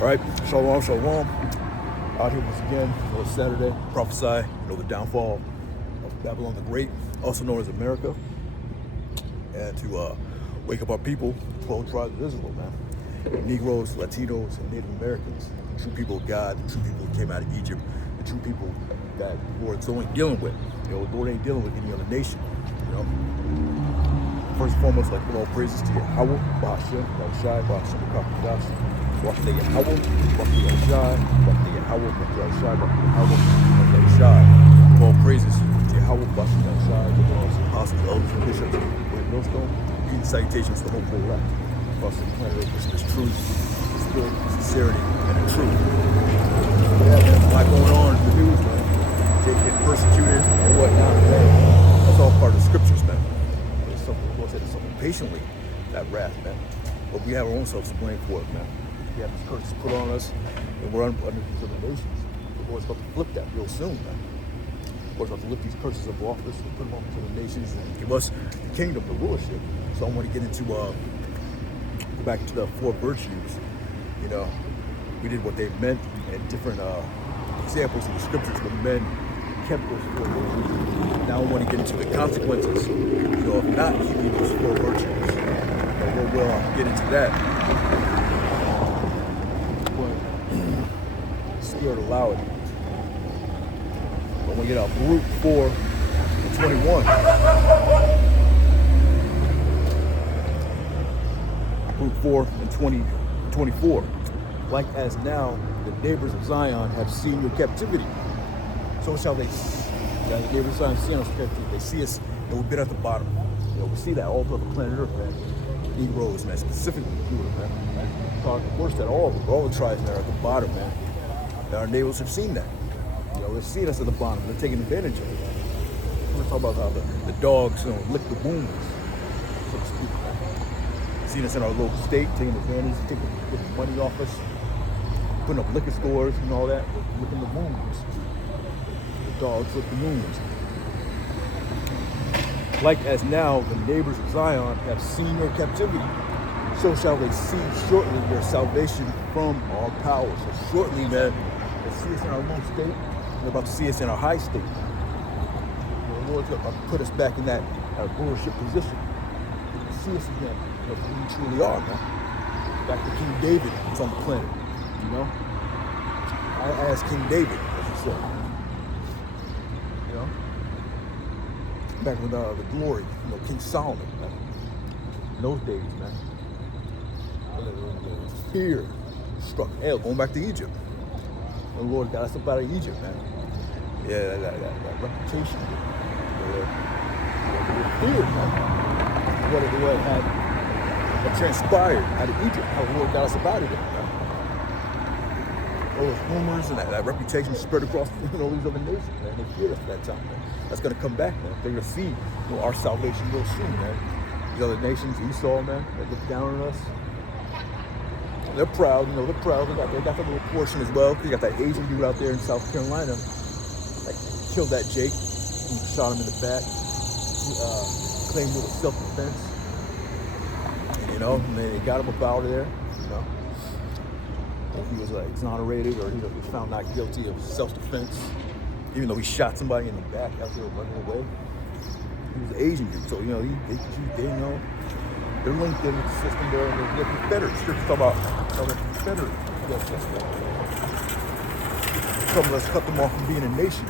All right, shalom, shalom. Out here once again, it's Saturday, prophesy, the downfall of Babylon the Great, also known as America, and to wake up our people, 12 tribes of Israel, man. Negroes, Latinos, and Native Americans, the true people of God, the true people who came out of Egypt, the true people that we're only dealing with. The Lord ain't dealing with any other nation, First and foremost, like all praises to Ahwar, Bahashem, Bahashai, Bahashem, Bahashai, Bahashai, Ahwar, Bahashai, Ahwar, Bahashai, Bahashai. All praises to Ahwar, Bahashai, the laws, apostles, elders, and bishops, with millstone, and salutations to the whole full elect. Across the planet Earth, this truth, spirit, sincerity, and the truth. Yeah, man, a lot going on in the news, man. They get persecuted and whatnot, man. That's all part of the scriptures, man. The Lord said it's something patiently, that wrath, man. But we have our own selves to blame for it, man. We have this curse put on us, and we're under these other nations. The Lord's about to flip that real soon, man. The Lord's about to lift these curses of office and put them on to the nations and give us the kingdom, the rulership. So I want to get into, go back to the four virtues. We did what they meant and different examples in the scriptures where men kept those four virtues. Now I want to get into the consequences, of not keeping those four virtues. We'll get into that. But Spirit allow it. But when we get out Baruch 4 and 21. Baruch 4 and 24. Like as now the neighbors of Zion have seen your captivity, so shall they see. The neighbors of Zion see us captivity. They see us, and we've been at the bottom. We see that all throughout the planet Earth, man. Negroes, man, specifically Judah, man. Talking worse than all the tribes that are at the bottom, man. And our neighbors have seen that. They've seen us at the bottom. They're taking advantage of it. We're talking about how the dogs, lick the wounds, so to speak, man. Seen us in our local state, taking advantage, getting money off us, putting up liquor stores and all that, licking the wounds. The dogs lick the wounds. Like as now the neighbors of Zion have seen your captivity, so shall they see shortly your salvation from our power. So shortly, man, they see us in our low state, they're about to see us in our high state. The Lord's about to put us back in that rulership position. They see us again, who we truly are, man. Back to King David is on the planet, I asked King David, as he said. Back with the glory, King Solomon, man. In those days, man. Fear struck hell, going back to Egypt. The Lord got us up out of Egypt, man. Yeah, that reputation. Fear, man. What transpired out of Egypt, how the Lord got us up out of there, man. All those rumors and that reputation spread across all these other nations, man. They feared us at that time, man. That's going to come back, man. They're going to see our salvation real soon, man. These other nations, Esau, man, they look down on us. They're proud, they're proud. They got the little portion as well. They got that Asian dude out there in South Carolina that killed that Jake and shot him in the back. He claimed it was self-defense. And they got him up out of there, He was exonerated, or he was found not guilty of self-defense, even though he shot somebody in the back out there running away. He was an Asian dude, so they're linked in with the system there, and they're Confederate. Scriptures talk about how they're Confederate. Some of us cut them off from being a nation.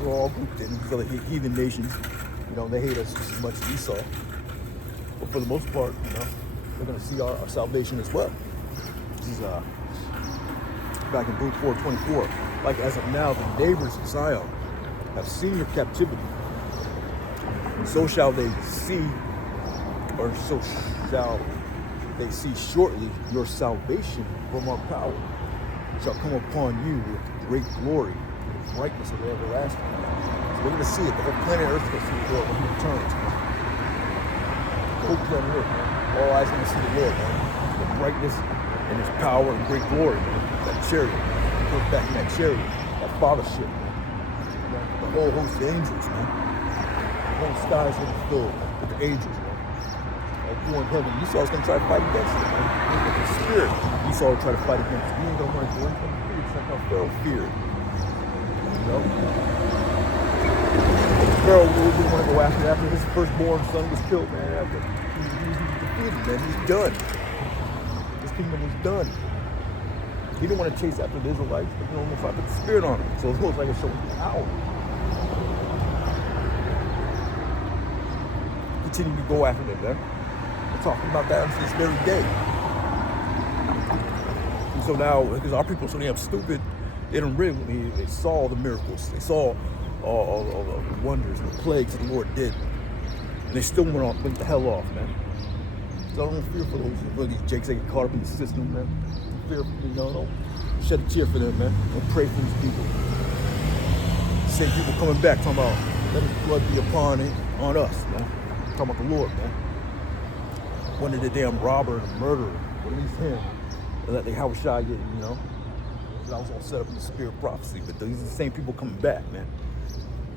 We're all grouped in these other heathen nations. They hate us just as much as Esau. But for the most part, they're going to see our salvation as well. This is back in Baruch 4:24. Like as of now, the neighbors of Zion have seen your captivity. So shall they see, or so shall they see shortly your salvation from our power shall come upon you with great glory, with brightness of everlasting. So we're going to see it. The whole planet Earth is going to see the Lord when He returns. The whole planet Earth, man. All eyes are going to see the Lord, man. The brightness and His power and great glory, man. That chariot. Look back in that chariot, that fathership, man. The whole host of angels, man. The whole sky is going to be filled with the angels, man. go in heaven. Esau's going to try to fight against it, man. The spirit, Esau will try to fight against it. He ain't going to want to do anything to fear. It's like how Pharaoh feared. You know? Pharaoh didn't want to go after his firstborn son was killed, man. He defeated, man. He's done. His kingdom was done. He didn't want to chase after the Israelites, but he almost put the spirit on him. So it looks like it's showing power. Continue to go after them, man. We're talking about that until this very day. And so now, because our people are so damn stupid, they don't really, they saw the miracles. They saw all the wonders and the plagues that the Lord did. And they still went the hell off, man. So I don't fear for these jakes that get caught up in the system, man. Fear, don't shed a tear for them, man. Don't pray for these people. Same people coming back talking about let his blood be upon us, man. Talking about the Lord, man. One of the damn robber and murderer, release him, and let the Hawashai get, that was all set up in the spirit of prophecy. But these are the same people coming back, man.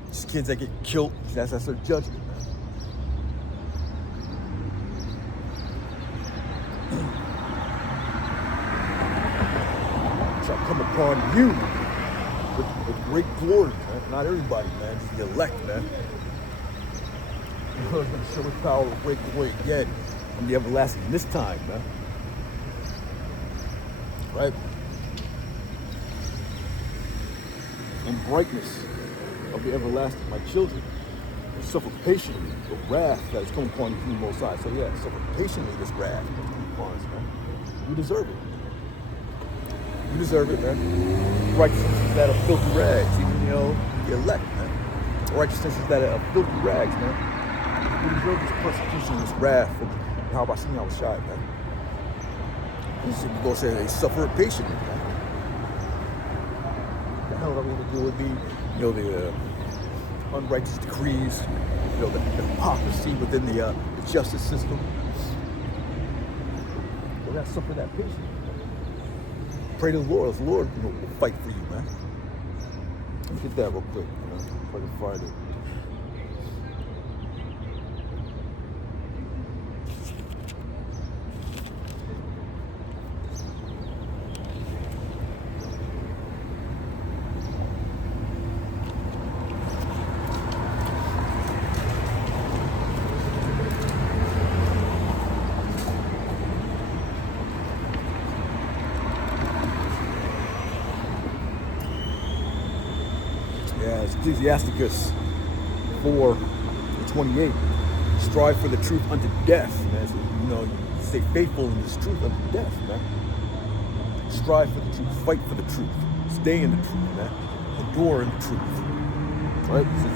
These kids that get killed, that's their judgment, man. Shall come upon you with great glory, man. Not everybody, man. Just the elect, man. The Lord's going to show his power with great glory again from the everlasting this time, man. Right? And brightness of the everlasting, my children, and suffer patiently the wrath that is coming upon you from the Most High. So yeah, suffer patiently this wrath that's coming upon us, man. You deserve it. You deserve it, man. Righteousness is that of filthy rags, even, the elect, man. Righteousness is that of filthy rags, man. You deserve this persecution, this wrath from Hawashai, man. People say they suffer patiently, man. The hell are we going to do with the unrighteous decrees, the hypocrisy within the justice system? We got to suffer that patiently. Pray to the Lord. The Lord will fight for you, man. Let me get that real quick, if I can find it. Ecclesiasticus 4:28. Strive for the truth unto death, man. So, stay faithful in this truth unto death, man. Strive for the truth, fight for the truth, stay in the truth, man. Endure in the truth. Right? This is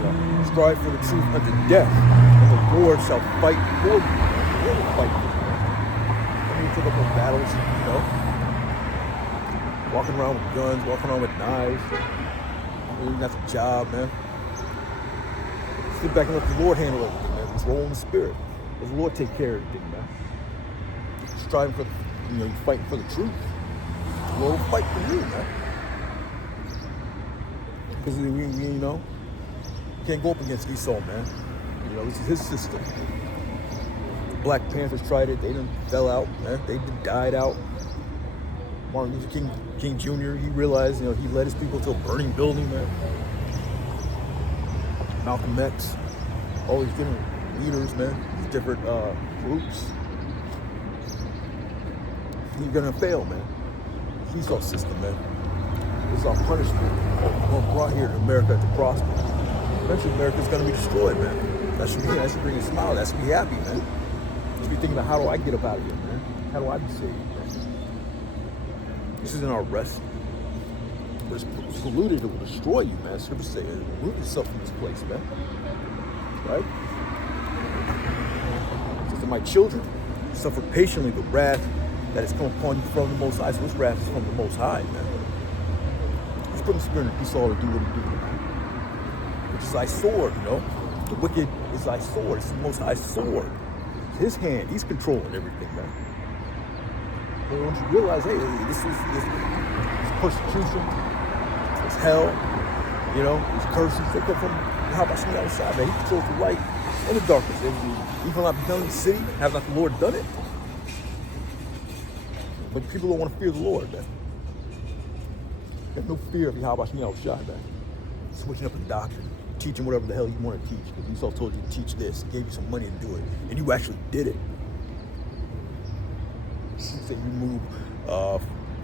strive for the truth unto death, and the Lord shall fight for you. The Lord will fight for you, man. I mean, you take up those battles, walking around with guns, walking around with knives. That's a job, man. Sit back and let the Lord handle everything, man. Control in the spirit. Let the Lord take care of everything, man. Striving for, fighting for the truth. The Lord will fight for you, man. Because we can't go up against Esau, man. This is his system. Black Panthers tried it. They done fell out, man. They died out. Martin Luther King Jr., he realized, he led his people to a burning building, man. Malcolm X, all these different leaders, man, these different groups. You're gonna fail, man. He's our system, man. This is our punishment. We're brought here to America to prosper. Eventually, America's gonna be destroyed, man. That should bring a smile. That should be happy, man. You should be thinking about, how do I get up out of here, man? How do I be saved, man? This isn't our rest. But it's polluted, it will destroy you, man. Scripture say, remove yourself from this place, man. Right? So to my children, suffer patiently the wrath that has come upon you from the Most High. So this wrath is from the Most High, man. He's putting the spirit of Esau to do what he do, man. Which is thy sword, The wicked is thy sword. It's the Most High sword. It's his hand. He's controlling everything, man. But once you realize, hey, this persecution, this hell, these curses, they come from how about somebody outside, man. He controls the light and the darkness. Evil not be done in the city, have not the Lord done it? But people don't want to fear the Lord, man. They have no fear of Yahweh Shai, man. Switching up the doctrine, teaching whatever the hell you want to teach. Because Esau told you to teach this, gave you some money to do it, and you actually did it. You say you move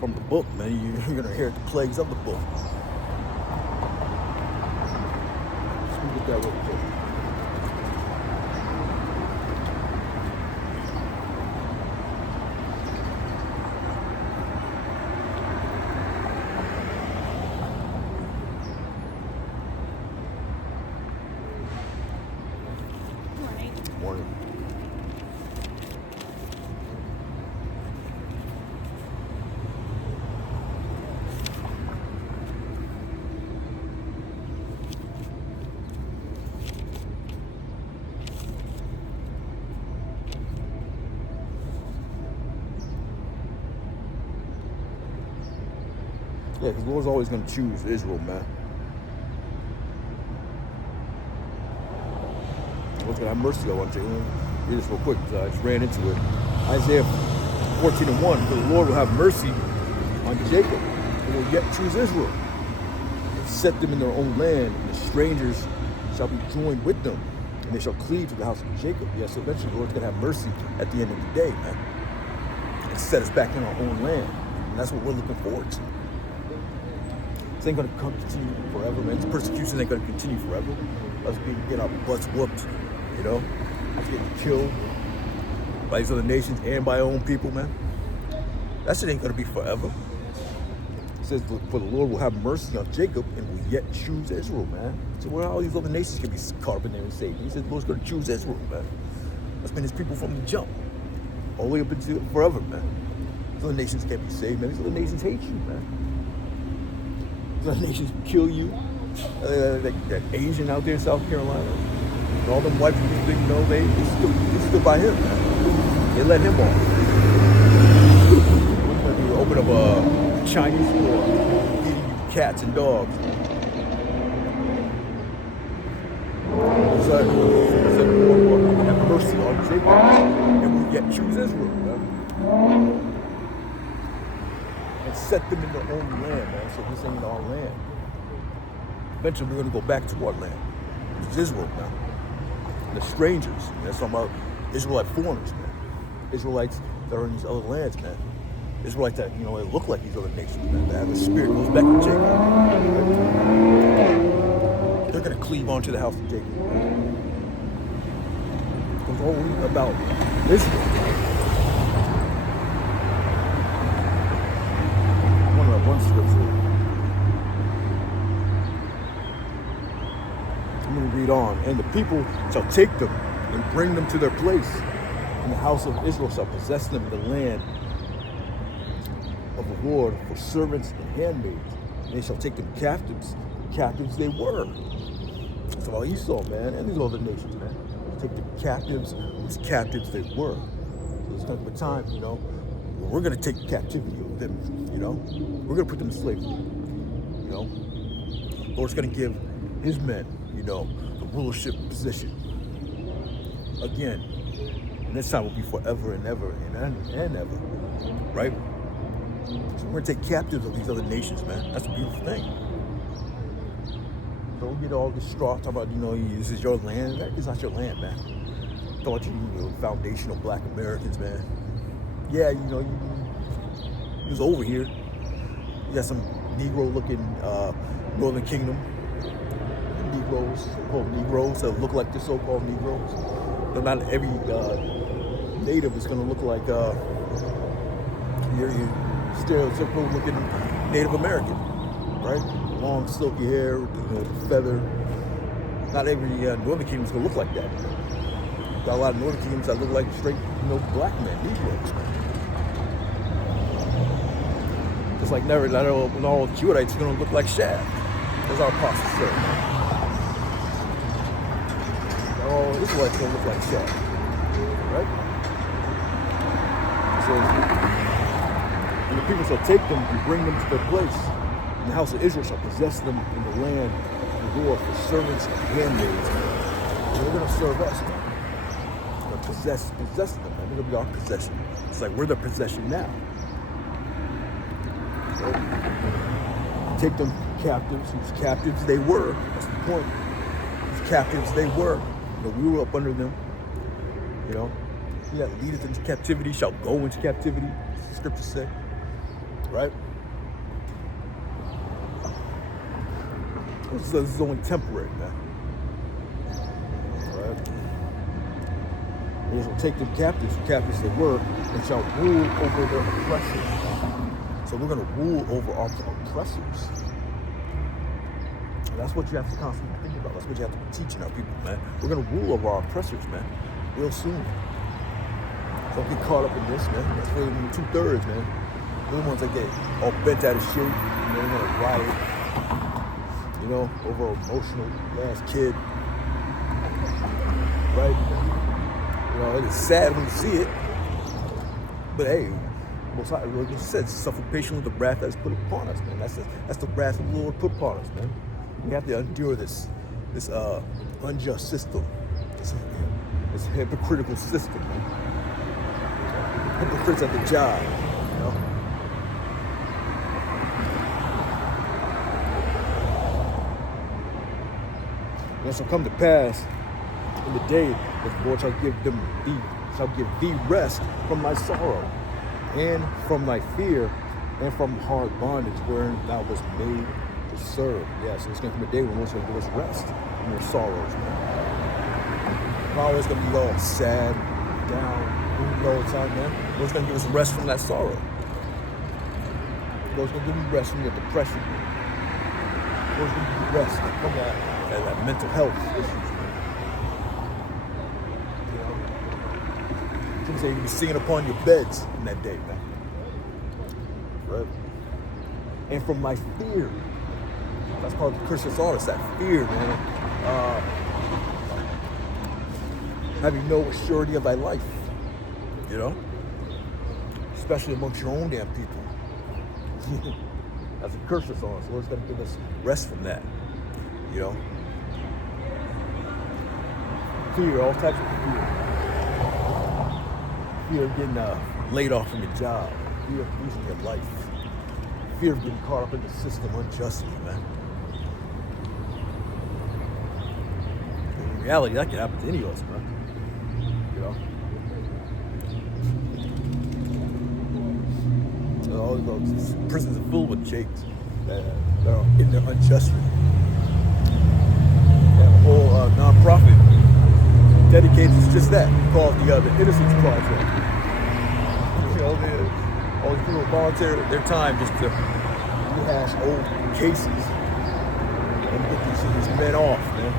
from the book, man, you're going to inherit the plagues of the book. Let's get that real quick. Morning. Yeah, because the Lord's always going to choose Israel, man. The Lord's going to have mercy on you. Read this real quick, because I just ran into it. Isaiah 14:1, for the Lord will have mercy on Jacob, and will yet choose Israel, and set them in their own land, and the strangers shall be joined with them, and they shall cleave to the house of Jacob. Yeah, so eventually the Lord's going to have mercy at the end of the day, man, and set us back in our own land. And that's what we're looking forward to. This ain't going to continue forever, man. This persecution ain't going to continue forever. Us getting our butts whooped, you know, us getting killed by these other nations and by our own people, man. That shit ain't going to be forever. It says, for the Lord will have mercy on Jacob and will yet choose Israel, man. So where all these other nations can be caught up in there and saved. He said the Lord's going to choose Israel, man. That's been his people from the jump. All the way up into forever, man. These other nations can't be saved, man. These other nations hate you, man. These other nations kill you. That Asian out there in South Carolina. And all them white people, you know, they stood by him, man. They let him off. You open up a Chinese store, eating you cats and dogs. So have mercy on Jacob, and will yet choose Israel, man. And set them in their own land, man. So this ain't our land. Eventually we're going to go back to our land. It's Israel now. And the strangers, that's talking about Israelite foreigners, man. Israelites that are in these other lands, man. Israelites that, you know, they look like these other nations, man. That have the spirit goes back to Jacob. Right? They're going to cleave onto the house of Jacob. It's all about Israel. One scripture. I'm going to read on. And the people shall take them and bring them to their place. And the house of Israel shall possess them in the land of the Lord for servants and handmaids. And they shall take them captives. Captives they were. That's all Esau, man, and these other nations, man. Take the captives whose captives they were. So it's kind of a time, you know, where we're going to take captivity of them, you know. We're going to put them in slavery, you know. The Lord's going to give his men, you know, the rulership position. Again, and this time will be forever and ever and ever, right? So we're going to take captives of these other nations, man. That's a beautiful thing. Don't get all this straw talking about, you know, this is your land. That is not your land, man. Talking about you foundational black Americans, man. Yeah, you know, you was over here. You got some Negro-looking Northern Kingdom Negroes, so-called Negroes that look like the so-called Negroes. But not every native is going to look like your stereotypical looking Native American, right? Long silky hair, the feather. Not every Northern Kingdom is going to look like that. Got a lot of Northern Kingdoms that look like straight, you know, black men, Negroes. Just like not all Jewites are going to look like Shaft. That's our apostle said. Not all Israelites are going to look like Shaft. Right? It says, and the people shall take them and bring them to their place. And the house of Israel shall possess them in the land of the Lord for servants and handmaids. They're gonna serve us, man. We're gonna possess them, man. They're gonna be our possession. It's like we're their possession now. So, take them captives, whose captives they were. That's the point. Whose captives they were. You know, we were up under them. You know, he that leadeth into captivity shall go into captivity. As the scriptures say, right? This is only temporary, man. Right? He will take them captives, captives they were, and shall rule over their oppressors. So we're going to rule over our oppressors. And that's what you have to constantly think about. That's what you have to be teaching our people, man. We're going to rule over our oppressors, man, real soon. Don't get caught up in this, man. That's really 2/3, man. They're the ones that get all bent out of shape. You know, they're going to riot, you know, over an emotional last kid. Right? You know, it's sad when you see it. But hey, Most High, like you said, suffer patiently the wrath that is put upon us, man. That's the wrath of the Lord put upon us, man. We have to endure this unjust system, this hypocritical system, man. Hypocrites at the job, you know. And it shall come to pass in the day that the Lord shall give thee rest from thy sorrow, and from thy fear, and from hard bondage wherein thou wast made to serve. Yeah, so it's going to come a day when the Lord's going to give us rest from your sorrows, man. Not always going to be all sad, down, all the time, man. The Lord's going to give us rest from that sorrow. The Lord's going to give you rest from your depression. The Lord's going to give you rest from that mental health issues, man. You say you can be singing upon your beds in that day, man. Right? And from my fear. That's part of the Christian solace, that fear, man. Having no assurity of thy life. You know? Especially amongst your own damn people. That's a curse that's on us. The Lord's got to give us rest from that. You know? Fear, all types of fear. Fear of getting laid off from your job. Fear of losing your life. Fear of getting caught up in the system unjustly, man. And in reality, that can happen to any of us, man. You know? All those prisons are filled with jakes that are in there unjustly. They have a whole non-profit dedicated to just that, called the Innocence Project. You know, all these people volunteer their time just to rehash old cases and get these men off, man.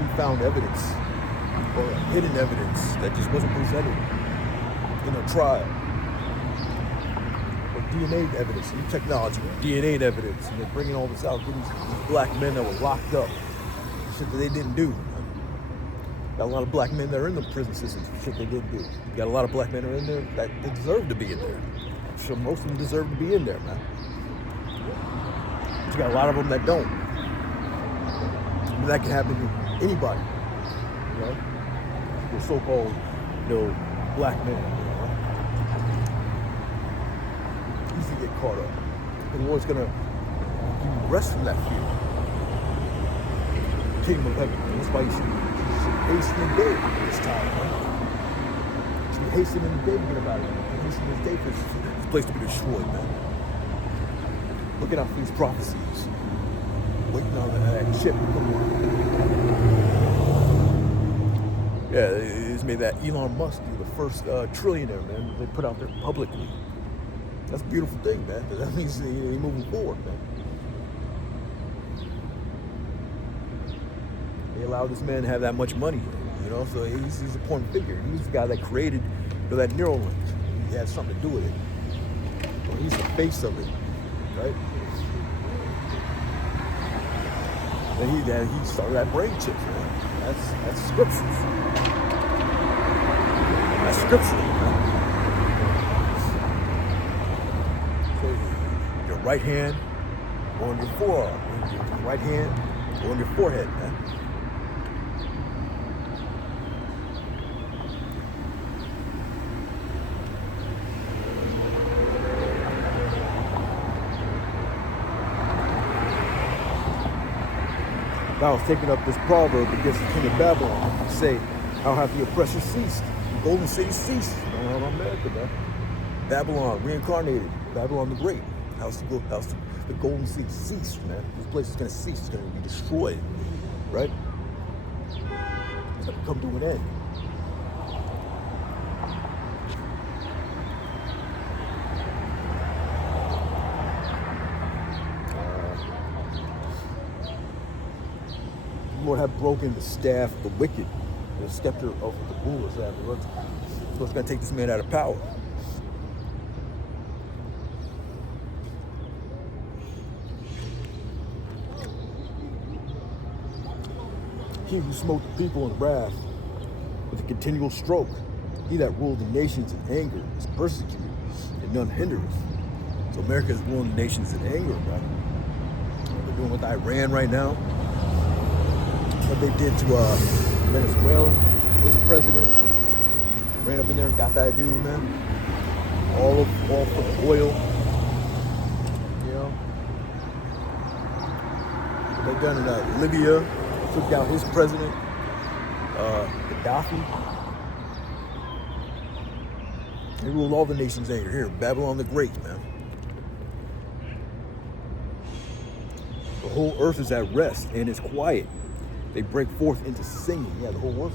We found evidence, or hidden evidence, that just wasn't presented in a trial. Or DNA evidence, new technology, DNA evidence, and they're bringing all this out, these black men that were locked up, shit that they didn't do. Got a lot of black men that are in the prison systems for shit they didn't do. You got a lot of black men that are in there that they deserve to be in there. I'm sure most of them deserve to be in there, man. But you got a lot of them that don't. And that can happen to anybody, you know? The so-called, black men, easy to get caught up. And the Lord's gonna give you rest from that fear. Kingdom of heaven, man. That's why you should hasten the day this time, man. You should be hastening the day to get about it. Hastening this day for this place to be destroyed, man. Looking out for these prophecies. Waiting on that ship to come on. Yeah, it's made that Elon Musk be the first trillionaire, man, they put out there publicly. That's a beautiful thing, man. That means they're moving forward, man. They allowed this man to have that much money, so he's a important figure. He's the guy that created that Neuralink. He had something to do with it. Well, he's the face of it, right? And he started that brain chip, man. That's scriptures. That's scripture, man. So your right hand on your forearm, your right hand on your forehead, man. Now it's taking up this proverb against the king of Babylon to say, how have the oppressors ceased? The golden city ceased. Not America, man. Babylon reincarnated. Babylon the Great. How's the golden city ceased, man? This place is going to cease. It's going to be destroyed, right? It's going to come to an end. The Lord have broken the staff of the wicked, the scepter of the rulers. So it's going to take this man out of power. He who smote the people in wrath with a continual stroke, he that ruled the nations in anger is persecuted, and none hindereth. So America is ruling the nations in anger, right? They're doing with Iran right now. What they did to Venezuela, his president ran up in there and got that dude, man. All for oil. You know? What they done in Libya. Took down his president, Gaddafi. They ruled all the nations anger. Here, Babylon the Great, man. The whole earth is at rest and is quiet. They break forth into singing. Yeah, the whole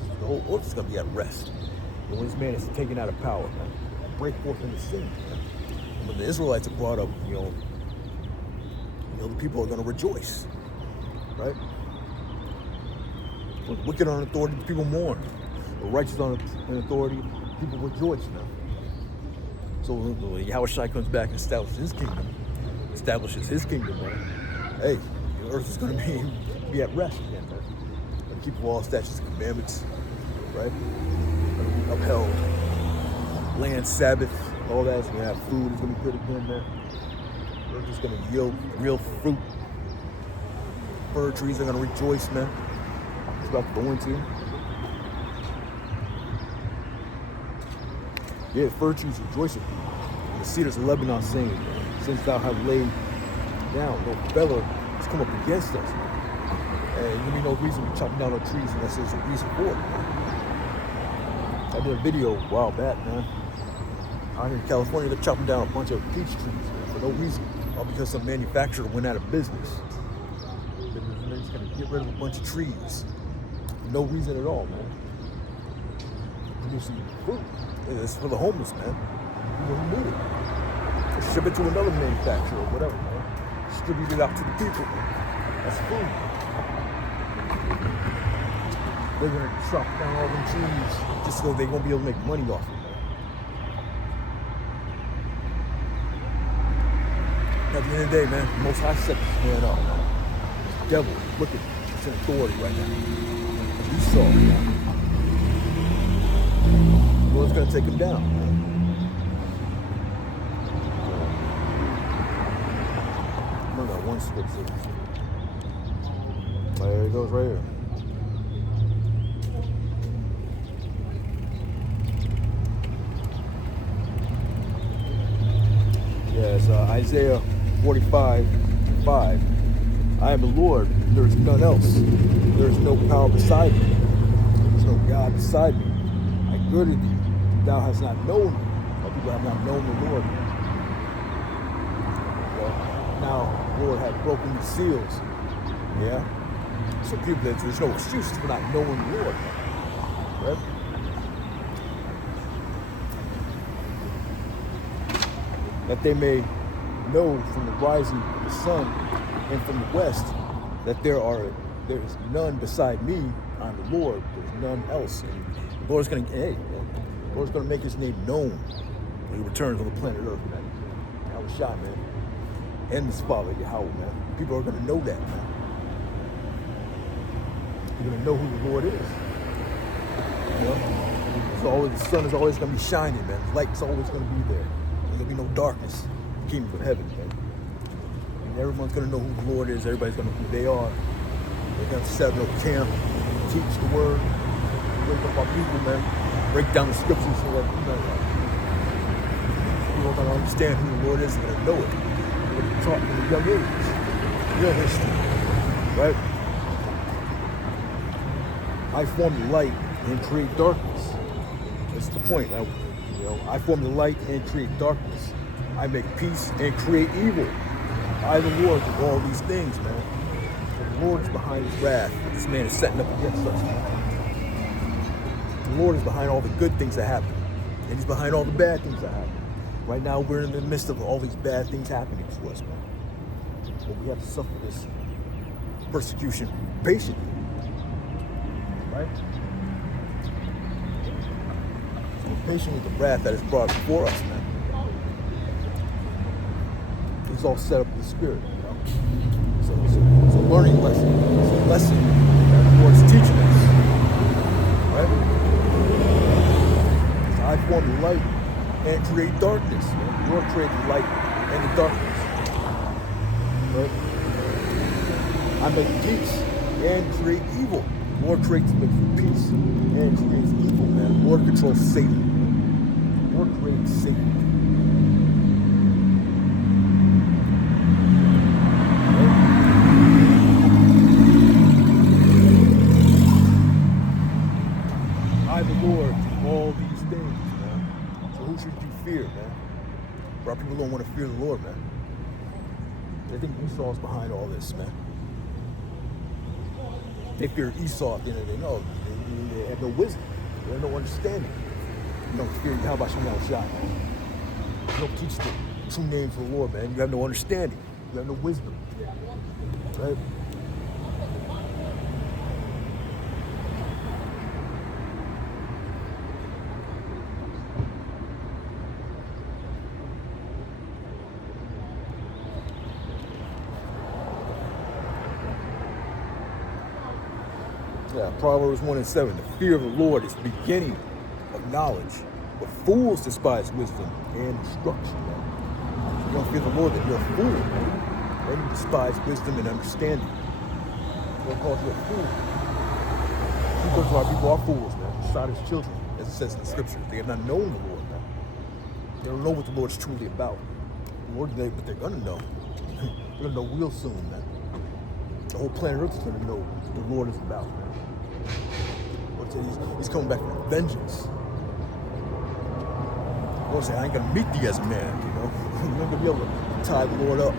earth is going to be at rest. And when this man is taken out of power, man, break forth into singing. Man. And when the Israelites are brought up, you know, the people are going to rejoice, right? When the wicked are in authority, people mourn. The righteous are in authority, people rejoice now. So when Yahushua comes back and establishes his kingdom, man, hey, the earth is going to be at rest again, man. And keep all statutes and commandments, right? Going to be upheld. Land, Sabbath, all that is going to have food. It's going to be good again, man. The earth is going to yield real fruit. Fir trees are going to rejoice, man. About to go into. Yeah, fir trees rejoicing. And the cedars of Lebanon saying, since thou hast laid down, no fellow has come up against us. And there be no reason to chop down our trees unless there's a reason for it. I did a video a while back, man. Out here in California, they're chopping down a bunch of peach trees, man, for no reason. All because some manufacturer went out of business. They're just gonna get rid of a bunch of trees. No reason at all, man. Producing fruit. It's for the homeless, man. People who need it. Ship it to another manufacturer or whatever, man. Distribute it out to the people. That's food. They're gonna chop down all them trees just so they won't be able to make money off it, man. At the end of the day, man, the Most High set this man up, man. This devil, look at it's in authority right now. Esau, man. The Lord's gonna take him down, man. Remember that one scripture. There he goes right here. Yeah, it's Isaiah 45:5. I am the Lord, there is none else. There is no power beside me. There is no God beside me. I girded thee, thou hast not known me. Or people have not known the Lord. Well, now the Lord hath broken the seals. Yeah? So people, there's no excuse for not knowing the Lord. Right? That they may know from the rising of the sun and from the west that there is none beside me. I'm the Lord. There's none else. And the Lord's going to make his name known when he returns on the planet Earth, man. Yahushua, man. And his father, Yahweh, man. People are going to know that, man. You're going to know who the Lord is. You know? The sun is always going to be shining, man. The light's always going to be there. There's going to be no darkness. The kingdom of heaven, man. And everyone's going to know who the Lord is. Everybody's going to know who they are. They're going to set up a camp, teach the word, wake up our people, man. Break down the scriptures so that people are going to understand who the Lord is and they're going to know it. They're going to be taught from a young age. Real history, right? I form the light and create darkness. That's the point. I form the light and create darkness. I make peace and create evil. I, the Lord, do all these things, man. The Lord is behind his wrath that this man is setting up against us, man. The Lord is behind all the good things that happen. And he's behind all the bad things that happen. Right now, we're in the midst of all these bad things happening to us, man. But we have to suffer this persecution patiently. Right? So patient with the wrath that is brought before us, man. It's all set up in the spirit, you know? So it's a learning lesson. It's a lesson that the Lord's teaching us. Right? So I form the light and create darkness. Man. The Lord created the light and the darkness. Right? I make peace and create evil. The Lord makes peace and creates evil, man. The Lord controls Satan. The Lord created Satan. I, the Lord, do all these things, man. So who should you fear, man? But our people don't want to fear the Lord, man. They think Esau's behind all this, man. They fear Esau at the end of the day. No, they have no wisdom. They have no understanding. You don't fear how about you want a shot, man? You don't teach the true names of the Lord, man. You have no understanding. You have no wisdom. Right? Yeah, Proverbs 1:7. The fear of the Lord is the beginning of knowledge, but fools despise wisdom and instruction. Man. If you don't fear the Lord, then you're a fool, man. Then you despise wisdom and understanding. The Lord calls you a fool. Two-thirds of our people are fools, man. Soddom's children, as it says in the scriptures. They have not known the Lord, man. They don't know what the Lord is truly about. The Lord, but they're gonna know. They're gonna know real soon, man. The whole planet Earth is gonna know what the Lord is about, man. He's coming back with vengeance. The Lord said, I ain't gonna meet thee as a man, you know. You're not gonna be able to tie the Lord up,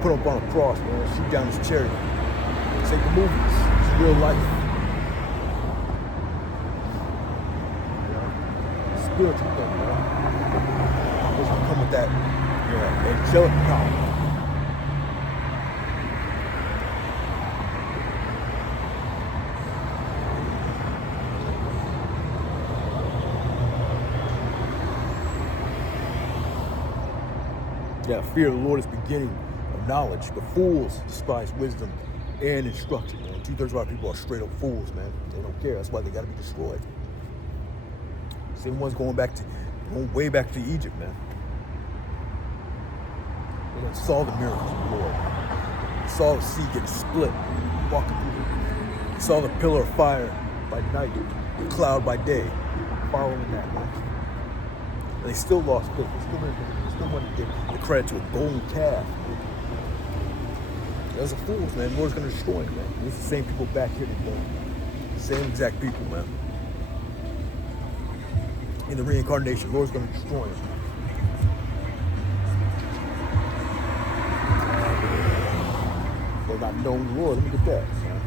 put him up on a cross, man, shoot down his chariot. This ain't the movies, it's real life. You know? Spiritual thing, man. It's gonna come with that, angelic power. Yeah, fear of the Lord is the beginning of knowledge, but fools despise wisdom and instruction, man. Two-thirds of our people are straight up fools, man. They don't care. That's why they gotta be destroyed. Same ones going way back to Egypt, man. They saw the miracles of the Lord. They saw the sea get split, walking through it. They saw the pillar of fire by night, the cloud by day, following that, man. And they still lost faith. They still want to give the credit to a golden calf. Those are fools, man. The Lord's going to destroy them, man. It's the same people back here today. The same exact people, man. In the reincarnation, the Lord's going to destroy them. They're not knowing the Lord. Let me get that, man.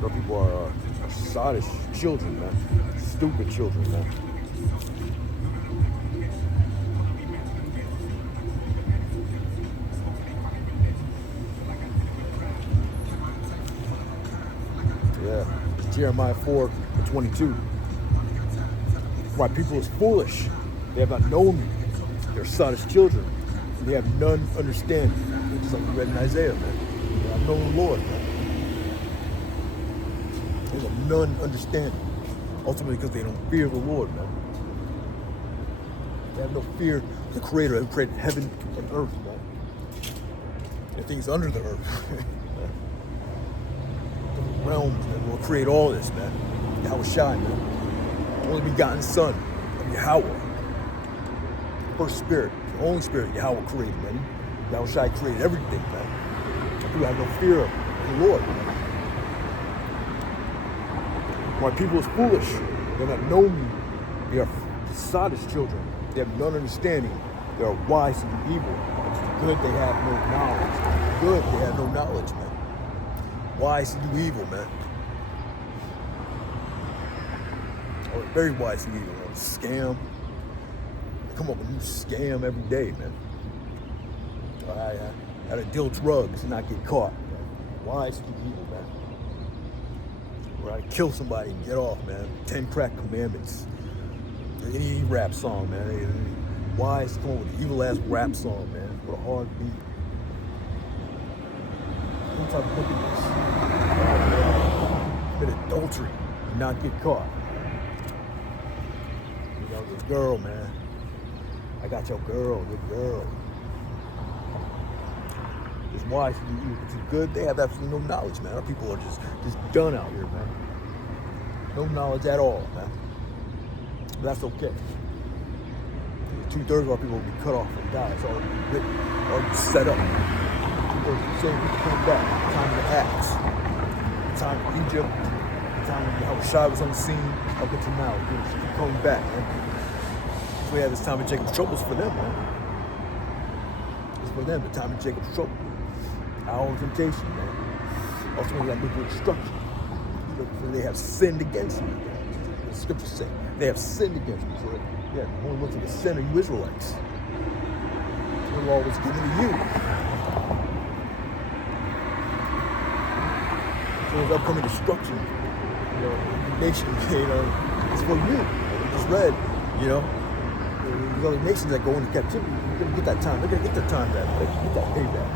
Those people are sottish children, man. Stupid children, man. Yeah, Jeremiah 4:22. My people is foolish. They have not known me. They're sottish children. They have none understanding. Just like we read in Isaiah, man. They have known the Lord, man. They have none understanding. Ultimately, because they don't fear the Lord, man. They have no fear of the Creator who created heaven and earth, man. And things under the earth. Realms that will create all this, man. Yahweh Shai, man. Only begotten Son of Yahweh. First Spirit, the only Spirit Yahweh created, man. Yahweh Shai created everything, man. You have no fear of the Lord, man. My people is foolish. They have not known me. They are sottish children. They have none understanding. They are wise to do evil. It's good they have no knowledge. Good they have no knowledge, man. Wise to do evil, man. Or very wise to do evil. Scam. They come up with a new scam every day, man. I had to deal drugs and not get caught. Wise to do evil, man. Or I kill somebody and get off, man. 10 crack commandments. Any rap song, man. Wise to come up with an evil ass rap song, man. With a hard beat. Some type of wickedness. Commit adultery and not get caught. You know, your girl, man. I got your girl, your girl. It's wise to do evil, but you're good. They have absolutely no knowledge, man. Our people are just done out here, man. No knowledge at all, man. But that's okay. 2/3 of our people will be cut off and die. It's already written, already set up. 2/3 of the same people come back. Time of the Acts. Time of Egypt. Time when Yahushua was on the scene. Up until now, keep coming back, man. So we have this time of Jacob's troubles for them, man. It's for them, the time of Jacob's trouble. Our temptation, man. Ultimately, that nuclear destruction. For they have sinned against me. The scriptures say they have sinned against me. So that, yeah, the only ones that can sin are you Israelites. The law was given to you. So there's upcoming destruction. You know, the nation, you know, it's for you. We just read, you know, there's other nations that go into captivity. You're gonna get that time. They're gonna get that time back. They're gonna get that payback.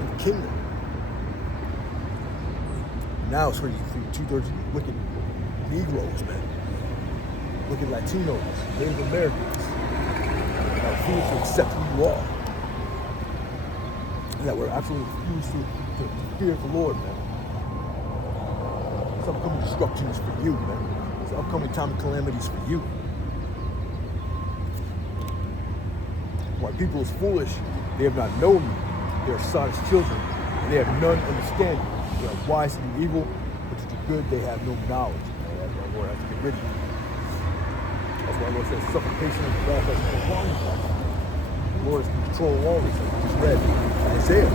In the kingdom. Now it's for you 2/3 of wicked Negroes, man. Wicked Latinos, Native Americans. That refuse to accept who you are. And that we're absolutely refused to fear the Lord, man. This upcoming destruction is for you, man. This upcoming time of calamity is for you. My people is foolish. They have not known me. They are sottish children, and they have none understanding. They are wise to do evil, but to do good they have no knowledge. That's why the Lord has to get rid of you. That's why the Lord says, suffer patiently and wrath has no long. The Lord is in control of all this, like we just read Isaiah.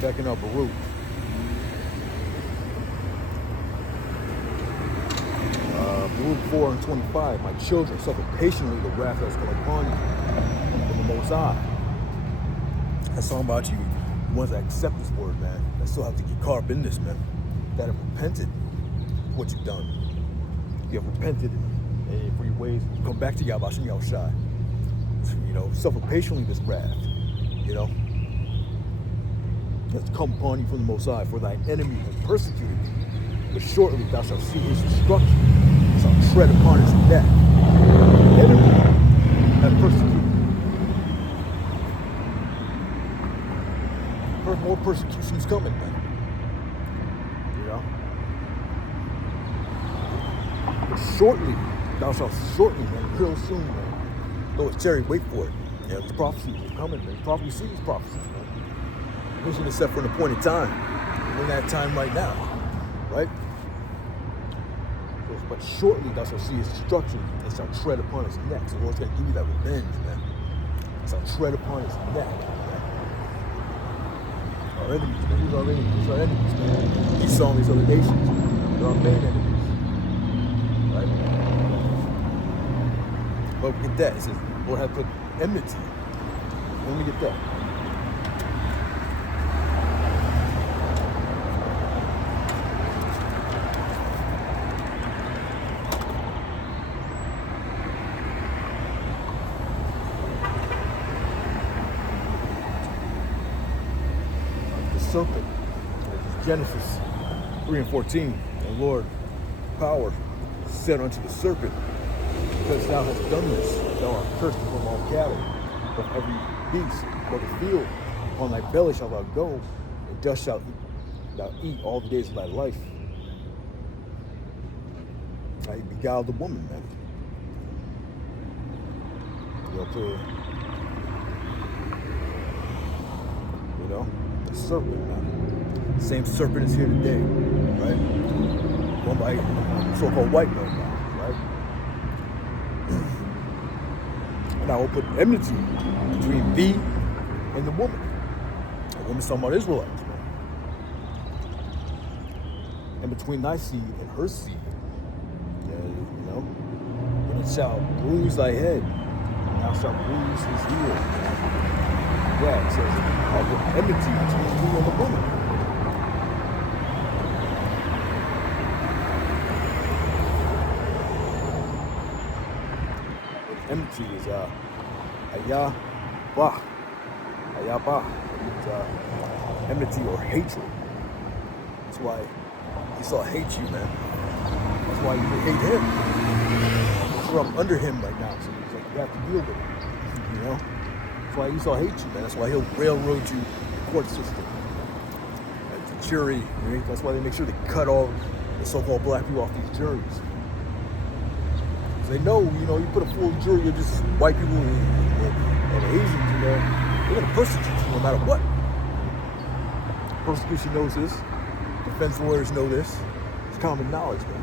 Backing up Baruch. Baruch 4:25. My children, suffer patiently the wrath that's come upon you from the Most High. That's talking about you, the ones that accept this word, man. That still have to get caught up in this, man. That have repented for what you've done. You have repented for your ways. Come back to Yahweh and Yahushua. You know, suffer patiently this wrath. You know. That's come upon you from the Most High, for thy enemy has persecuted thee. But shortly thou shalt see his destruction, and shalt tread upon his neck. The enemy has persecuted thee. More persecution's coming, man. You know? But shortly, thou shalt shortly, man, real soon, man. Though it's Terry, wait for it. Yeah, these prophecies are coming, man. Prophecy sees prophecies, man. Vision is set for an appointed time. We're in that time right now, right? But shortly thou shalt see his destruction and shall tread upon his neck. So the Lord's going to give you that revenge, man. Shall tread upon his neck. Our enemies, man. Who's our enemies? Who's our enemies, man? Esau and these other nations. They're our main enemies. Right? But we get that. It says, the Lord hath put enmity. When we get that. Serpent. Genesis 3:14. The Lord power said unto the serpent, because thou hast done this, thou art cursed from all cattle, from every beast of the field. On thy belly shalt thou go, and dust shalt thou eat all the days of thy life. Now he beguiled the woman, man. The serpent, man. Same serpent is here today, right? One by so-called white man now, right? And I will put enmity between thee and the woman. The woman's talking about Israelites, man. And between thy seed and her seed, and it shall bruise thy head, and thou shalt bruise his heel. Yeah, it says, I'll put enmity between thee and the woman. Enmity is ayabah. Ayabah. It's enmity or hatred. That's why Esau hates you, man. That's why you hate him. You're up under him right now, so he's like, you have to deal with it. That's why Esau hates you, man. That's why he'll railroad you the court system. Like the jury, right? That's why they make sure they cut all the so-called black people off these juries. They know, you put a full jury of just white people and Asians, they're going to persecute you no matter what. Persecution knows this. Defense lawyers know this. It's common knowledge, man.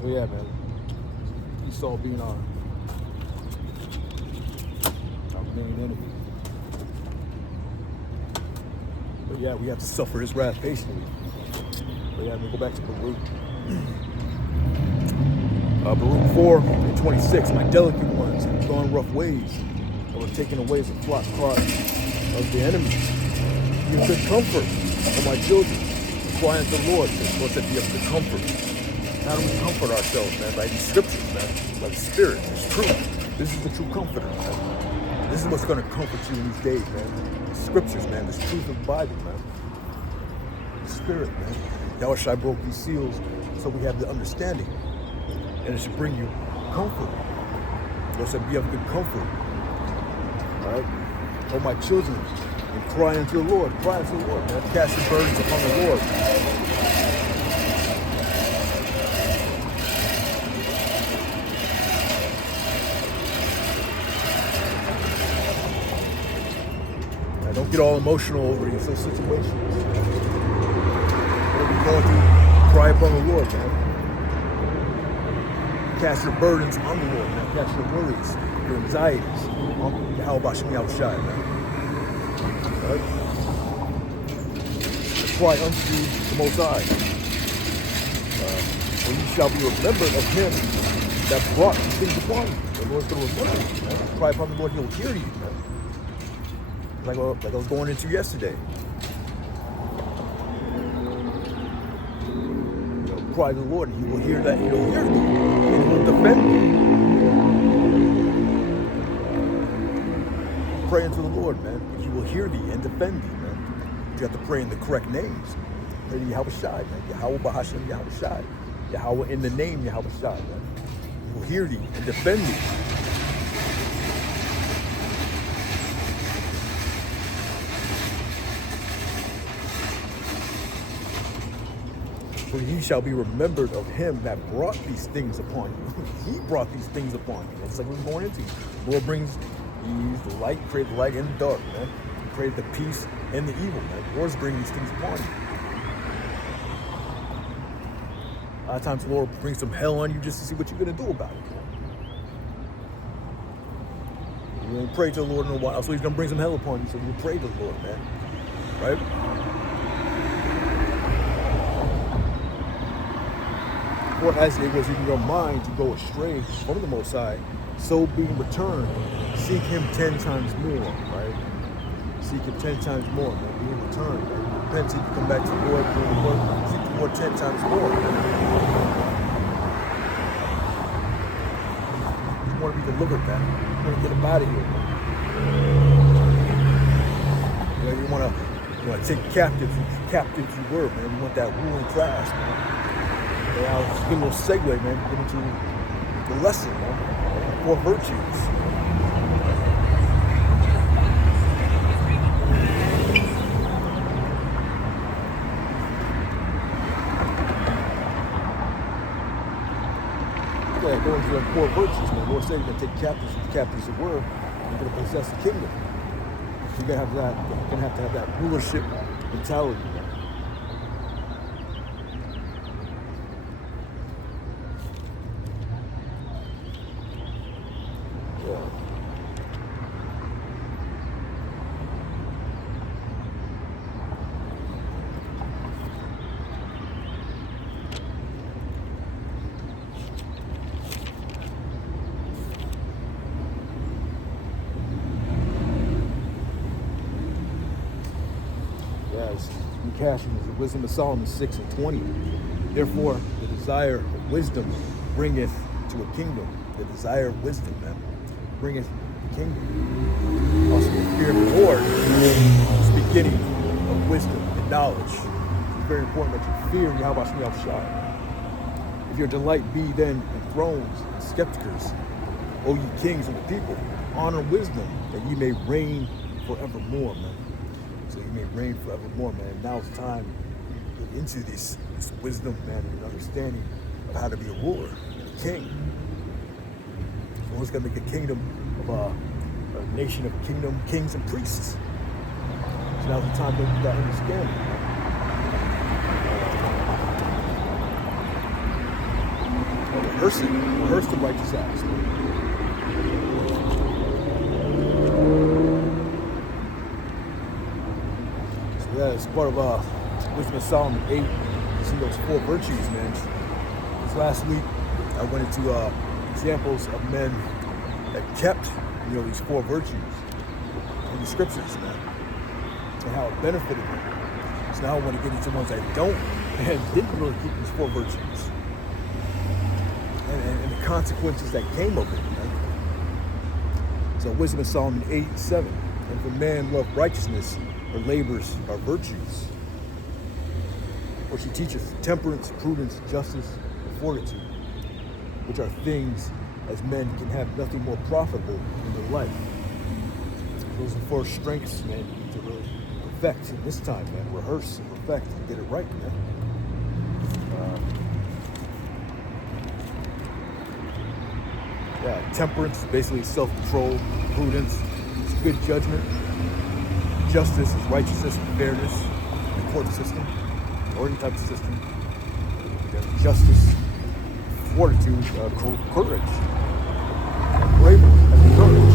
So yeah, man, Esau being our main enemy. But yeah, we have to suffer his wrath patiently. But yeah, we go back to Baruch. Baruch 4:26, my delicate ones have gone rough ways, and will taken away as a flock caught of the enemy. Be of good comfort, O my children. Cry unto the Lord. The Lord said, be of good comfort. How do we comfort ourselves, man? By these scriptures, man. By the Spirit. It's truth. This is the true comforter, man. This is what's going to comfort you in these days, man. The scriptures, man. This truth of the Bible, man. The Spirit, man. Yahushua broke these seals so we have the understanding. And it should bring you comfort. The Lord said, be of good comfort. All right? Oh, my children, and cry unto the Lord. Cry unto the Lord, man. Cast your burdens upon the Lord. Now, don't get all emotional over these situations. Whatever you're going through, cry upon the Lord, man. Cast your burdens on the Lord, man. Cast your worries, your anxieties on Yahushua, man. Right? Cry unto the Most High. And you shall be remembered of him that brought these things upon you. The Lord's going to remember you, man. Cry upon the Lord, he'll hear you, man. Like I was going into yesterday. Cry to the Lord, and he will hear that, he'll hear you, and he will defend you. Pray unto the Lord, man. He will hear thee and defend thee, man. You have to pray in the correct names. Pray to Yahushua, man. Yahweh Bahashem Yahushua. Yahweh in the name Yahushua, man. He will hear thee and defend thee. For ye shall be remembered of him that brought these things upon you. He brought these things upon you. That's like what we're going into. The Lord brings the light, created the light in the dark, man. He created the peace and the evil, man. The Lord's bringing these things upon you. A lot of times the Lord brings some hell on you just to see what you're going to do about it. You ain't pray to the Lord in a while, so he's going to bring some hell upon you, so you pray to the Lord, man. Right? For as it was in your mind to go astray from the Most High, so being returned, seek him 10 times more, right? Seek him 10 times more, man. Being returned, man. Repent till you come back to the Lord, doing the work. Seek the Lord 10 times more. You want to be delivered, man. You want to get him out of here, man. You know, you want to take captives you were, man. You want that ruling class, man. I'll just give a little segue, man, get into the lesson, man. 4 virtues. Yeah, going to the 4 virtues, man. The Lord said you're going to take captives of word, and you're going to possess the kingdom. So you're going to have to have that rulership mentality. Recashing is the wisdom of Solomon 6:20. Therefore, the desire of wisdom bringeth to a kingdom. The desire of wisdom, man, bringeth the kingdom. Also, the fear of the Lord is the beginning of wisdom and knowledge. It's very important that you fear Yahushua. If your delight be then in thrones and scepters, O ye kings of the people, honor wisdom, that ye may reign forevermore, man. So you may reign forevermore, man. Now's the time to get into this wisdom, man, and understanding of how to be a ruler, a king. The Lord's going to make a kingdom of a nation of kings and priests. So now's the time to get that understanding. Rehearse the righteous acts, man. Yeah, it's part of Wisdom of Solomon 8. You see those 4 virtues, man. This last week, I went into examples of men that kept these four virtues in the scriptures, man, and how it benefited them. So now I want to get into ones that don't and didn't really keep these four virtues, and the consequences that came of it. Man. So Wisdom of Solomon 8:7, and if a man love righteousness, her labors are virtues. For she teacheth temperance, prudence, justice, and fortitude, which are things as men can have nothing more profitable in their life. Those are four strengths, man, to really perfect in this time, man. Rehearse and perfect and get it right, man. Temperance is basically self-control. Prudence is good judgment. Justice is righteousness and fairness in the court system or any type of system. Justice, fortitude, courage, bravery, and courage.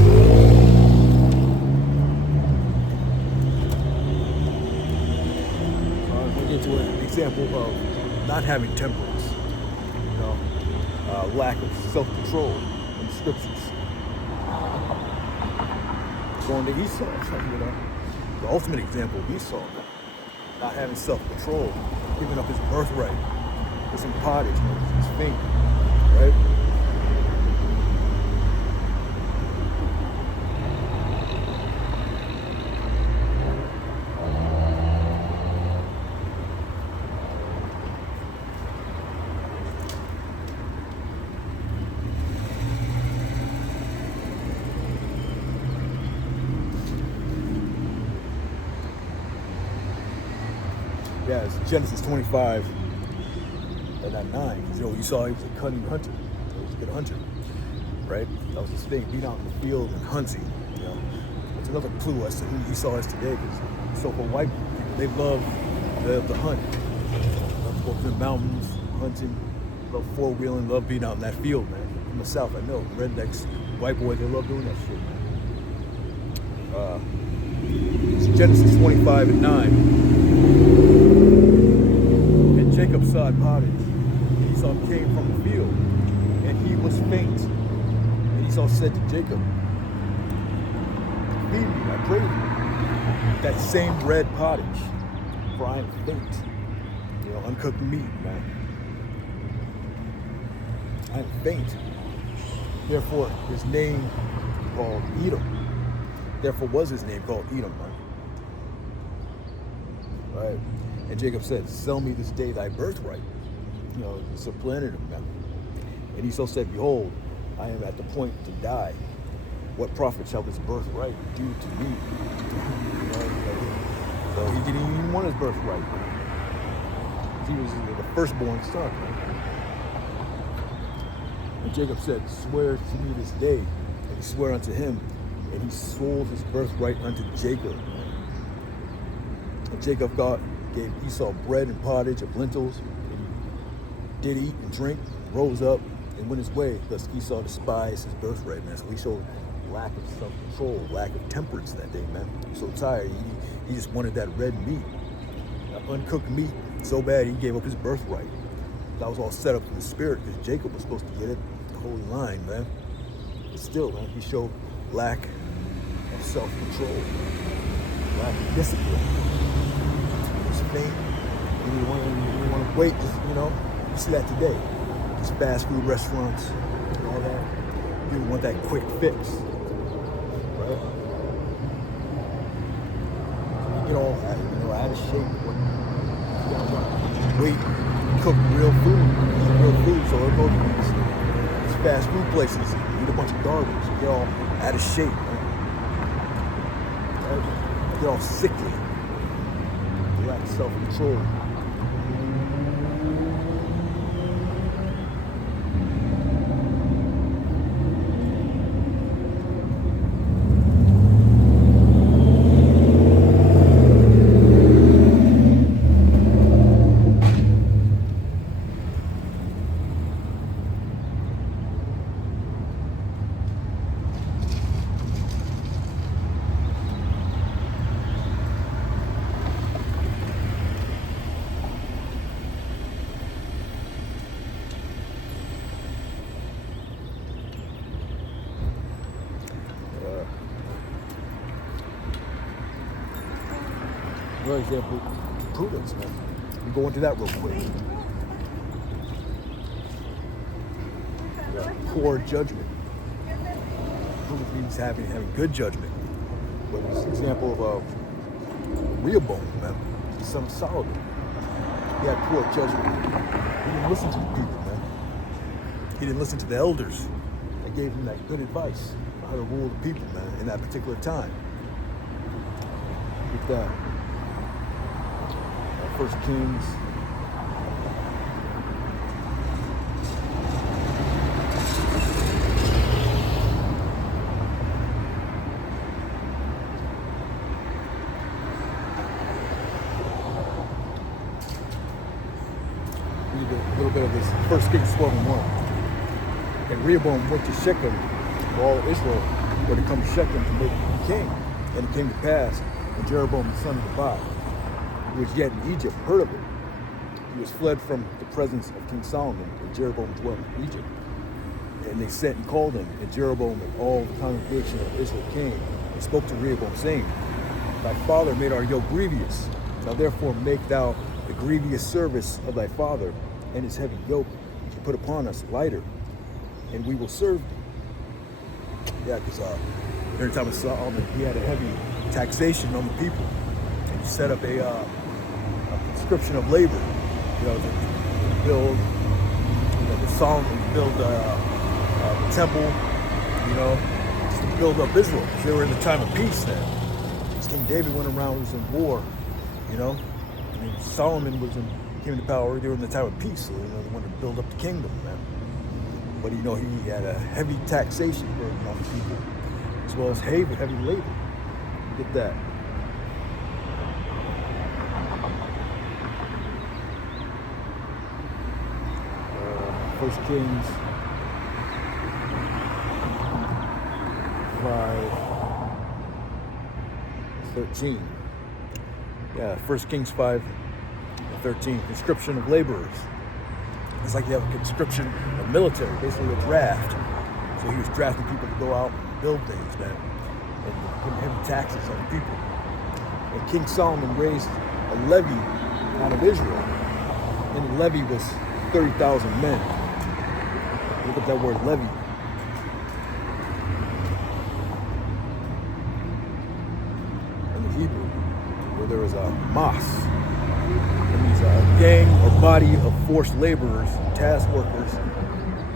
I'm going to get to an example of not having temperance, lack of self-control in the scriptures. Going to Esau, the ultimate example of Esau, not having self-control, giving up his birthright, his pottage, his finger, right? Yeah, it's Genesis 25 and that 9. You saw he was a cunning hunter. He was a good hunter, right? That was his thing, being out in the field and hunting. It's another clue as to who Esau is today. Because so for white people, they love the hunt. Love going to the mountains, hunting, love four-wheeling, love being out in that field, man. From the South, I know. The rednecks, white boys, they love doing that shit, man. It's Genesis 25 and 9. Jacob sod pottage. Esau came from the field, and he was faint. And Esau said to Jacob, feed me, I pray thee, that same red pottage, for I am faint. Uncooked meat, man. I am faint. Therefore, his name called Edom. Therefore was his name called Edom, man. Right? And Jacob said, sell me this day thy birthright. He supplanted him now. And Esau said, behold, I am at the point to die. What profit shall this birthright do to me? So he didn't even want his birthright. He was the firstborn son. And Jacob said, swear to me this day. And he swore unto him, and he sold his birthright unto Jacob. And Jacob gave Esau bread and pottage of lentils, and he did eat and drink, rose up, and went his way. Thus Esau despised his birthright, man. So he showed lack of self-control, lack of temperance that day, man. He was so tired, he just wanted that red meat, that uncooked meat, so bad he gave up his birthright. That was all set up in the spirit, because Jacob was supposed to get it, the holy line, man. But still, man, he showed lack of self-control, lack of discipline. Thing. You want to wait, just, you see that today. Just fast food restaurants and all that. People want that quick fix, right? You get all out of shape. You gotta wait, cook real food, so it goes to these fast food places. You eat a bunch of garbage. You get all out of shape, right? You get all sickly. Lack of self-control. Another example, prudence, man. We go into that real quick. Poor judgment. Prudence means having good judgment. But it's an example of Rehoboam, man, the son of Solomon. He had poor judgment. He didn't listen to the people, man. He didn't listen to the elders that gave him that good advice on how to rule the people, man, in that particular time. With that, First Kings. Read a little bit of this. First Kings 12:1. And Rehoboam went to Shechem, all Israel were to come to Shechem to make him king. And it came to pass, when Jeroboam the son of Nebat, who was yet in Egypt, heard of it, he was fled from the presence of King Solomon, and Jeroboam dwelt in Egypt. And they sent and called him, and Jeroboam and all the congregation of Israel came and spoke to Rehoboam, saying, Thy father made our yoke grievous. Now therefore make thou the grievous service of thy father and his heavy yoke which he put upon us lighter, and we will serve thee. Yeah, because during the time of Solomon, he had a heavy taxation on the people, and he set up a conscription of labor, to build, the Solomon build the temple, just to build up Israel. Because they were in the time of peace then. As King David went around, was in war, and Solomon came to power during the time of peace, so they wanted to build up the kingdom, man. But he had a heavy taxation burden on the people, as well as heavy labor. Get that. First Kings 5:13. Yeah, 1 Kings 5:13. Conscription of laborers. It's like you have a conscription of military, basically a draft. So he was drafting people to go out and build things, man, and putting heavy taxes on people. And King Solomon raised a levy out of Israel, and the levy was 30,000 men. Look at that word levy. In the Hebrew, where there was a mas. It means a gang or body of forced laborers, task workers,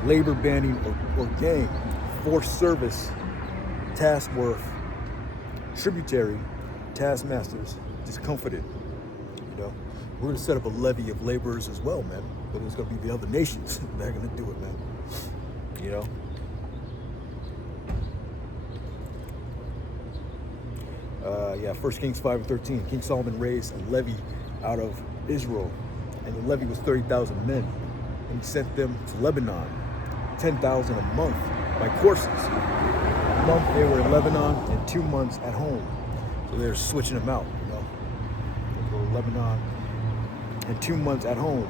labor banding or gang, forced service, task work, tributary, taskmasters, discomfited. We're going to set up a levy of laborers as well, man. But it's going to be the other nations that are going to do it, man. 1 Kings 5:13. King Solomon raised a levy out of Israel, and the levy was 30,000 men, and he sent them to Lebanon, 10,000 a month by courses. A month they were in Lebanon, and 2 months at home. So they're switching them out, They go to Lebanon, and 2 months at home.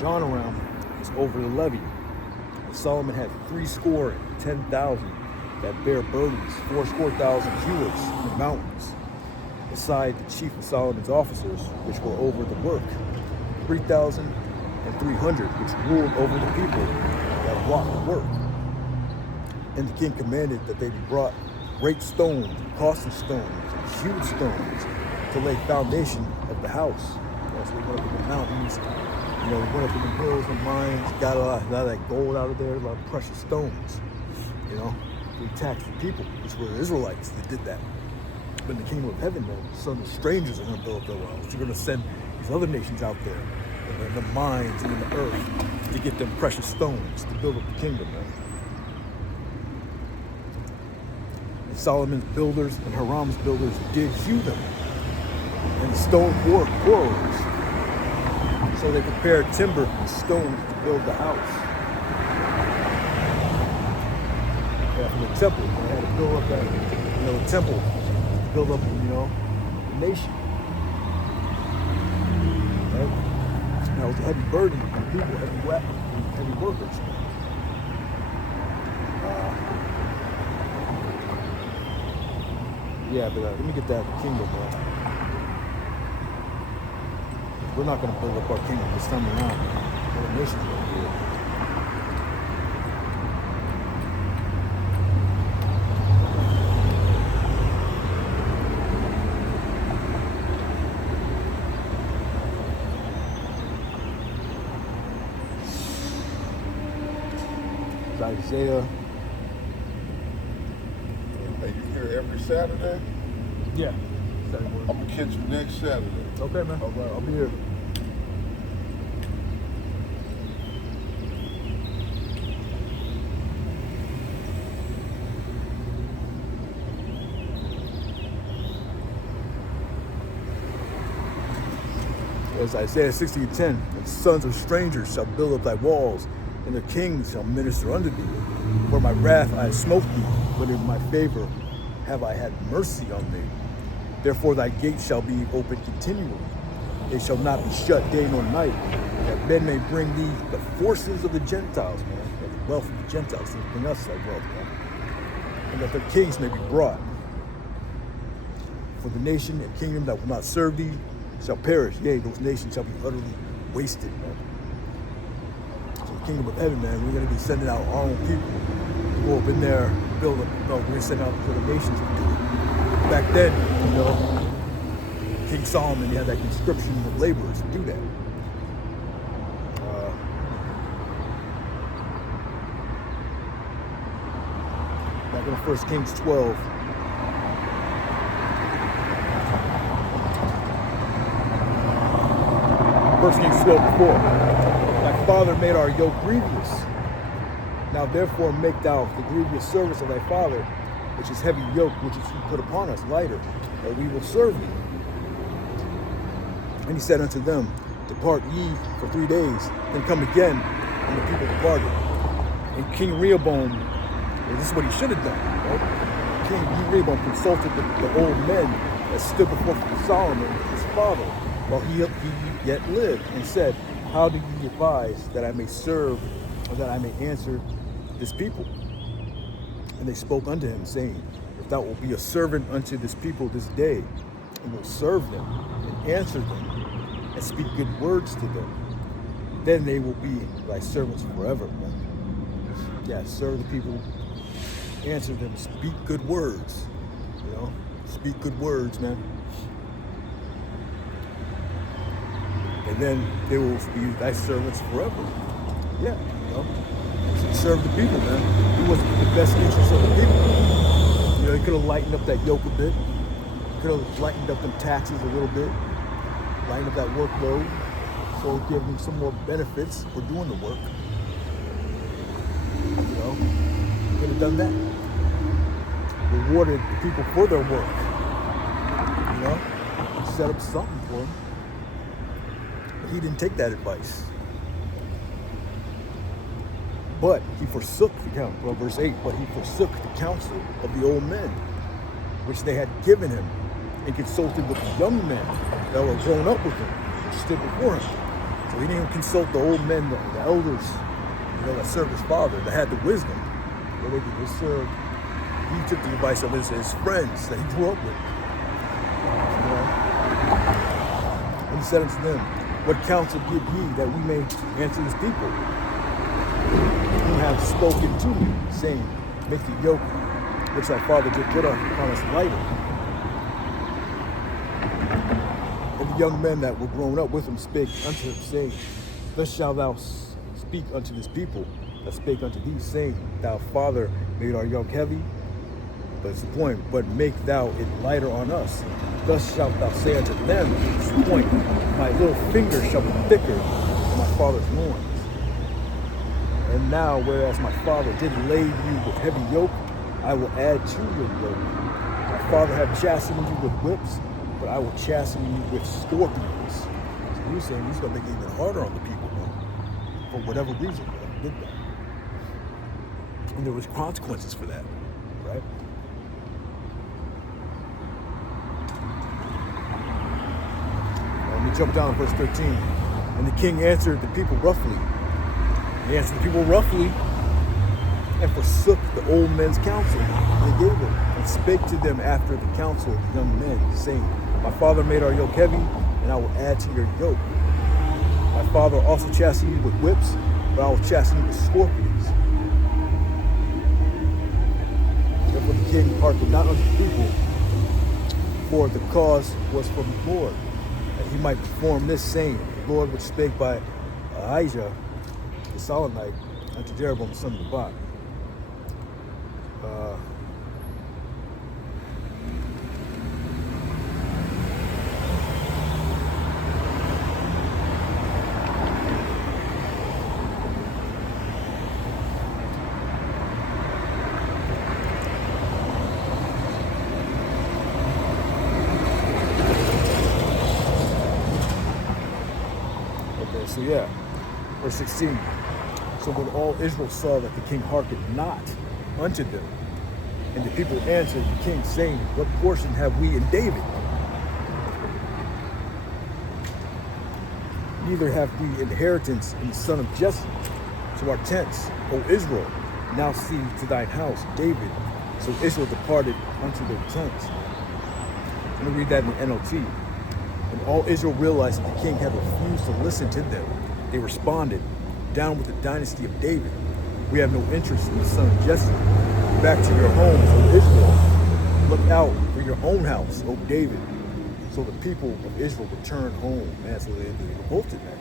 John around is over the levy. And Solomon had 70,010 that bear burdens, 4,000 hewers in the mountains, beside the chief of Solomon's officers, which were over the work, 3,300, which ruled over the people that wrought the work. And the king commanded that they be brought great stones, costly stones, and huge stones, to lay foundation of the house. So they went up in the mountains, they went up in the hills and mines, got a lot of that gold out of there, a lot of precious stones. They taxed the people, which were the Israelites that did that. But in the kingdom of heaven, man, some strangers are going to build their wells. You're going to send these other nations out there, in the mines and in the earth, to get them precious stones to build up the kingdom, man. And Solomon's builders and Hiram's builders did hew them, and stone quarrels. So they prepared timber and stones to build the house. For the temple, they had to build up that, the temple, build up, the nation. Right? That was a heavy burden on people, heavy workers. Yeah, but let me get that kingdom, bro. We're not going to build up our kingdom this time around. The nation's going to do it. It's Isaiah. Are you here every Saturday? Yeah. Saturday morning. I'm gonna catch you next Saturday. Okay, man. All right, I'll be here. As Isaiah 60:10, the sons of strangers shall build up thy walls, and the kings shall minister unto thee. For my wrath I have smote thee, but in my favor have I had mercy on thee. Therefore thy gates shall be open continually. They shall not be shut day nor night, that men may bring thee the forces of the Gentiles, man, the wealth of the Gentiles, to bring us that wealth, man. And that their kings may be brought. For the nation and kingdom that will not serve thee shall perish. Yea, those nations shall be utterly wasted, man. So the kingdom of heaven, man, we're going to be sending out our own people to go up in there, build up. No, we're going to send out the other nations to do it. Back then, you know, King Solomon, he had that conscription of laborers to do that. Back in 1 Kings 12, First Kings 12:4. Thy father made our yoke grievous. Now therefore make thou the grievous service of thy father, which is heavy yoke, which is he put upon us, lighter, that we will serve thee. And he said unto them, Depart ye for 3 days, then come again. And the people departed. And King Rehoboam, well, this is what he should have done, right? King Rehoboam consulted the old men that stood before Solomon, his father, while he yet lived, and said, How do ye advise that I may serve, or that I may answer this people? And they spoke unto him, saying, If thou wilt be a servant unto this people this day, and will serve them, and answer them, and speak good words to them, then they will be thy servants forever, man. Yeah, serve the people, answer them, speak good words, you know, speak good words, man. And then they will be thy servants forever. Yeah, you know, serve the people, man. He was the best interest of the people. You know, he could have lightened up that yoke a bit. He could have lightened up them taxes a little bit, lightened up that workload, so give them some more benefits for doing the work. You know, he could have done that. Rewarded the people for their work. You know, set up something for them. But he didn't take that advice. But he forsook the counsel, well, verse 8, but he forsook the counsel of the old men, which they had given him, and consulted with the young men that were grown up with him, which stood before him. So he didn't consult the old men, the elders, you know, that served his father, that had the wisdom. What they did, they served. He took the advice of his friends that he grew up with. You know? And he said unto them, What counsel give ye that we may answer this people? Who have spoken to me, saying, Make the yoke which thy father did put upon us lighter. And the young men that were grown up with him spake unto him, saying, Thus shalt thou speak unto this people that spake unto thee, saying, Thou father made our yoke heavy. But it's the point, but make thou it lighter on us. Thus shalt thou say unto them, it's the point, My little finger shall be thicker than my father's loins. And now, whereas my father did lay you with heavy yoke, I will add to your yoke. My father had chastened you with whips, but I will chasten you with scorpions. So he was saying he's going to make it even harder on the people, man, for whatever reason, man, he did that. And there was consequences for that, right? Let me jump down to verse 13. And the king answered the people roughly. He answered the people roughly and forsook the old men's counsel they gave him, and spake to them after the counsel of young men, saying, My father made our yoke heavy, and I will add to your yoke. My father also chastened you with whips, but I will chasten you with scorpions. Therefore the king hearkened not unto the people, for the cause was from the Lord, that he might perform this saying, the Lord which spake by Ahijah the Solomite unto Jeroboam son of Nebat. So yeah, verse 16. So when all Israel saw that the king hearkened not unto them, and the people answered the king, saying, What portion have we in David? Neither have we inheritance in the son of Jesse. So our tents, O Israel, now see to thine house, David. So Israel departed unto their tents. Let me read that in the NLT. When all Israel realized that the king had refused to listen to them, they responded, Down with the dynasty of David. We have no interest in the son of Jesse. Back to your homes, O Israel. Look out for your own house, O David. So the people of Israel returned home. Man, so they revolted, man.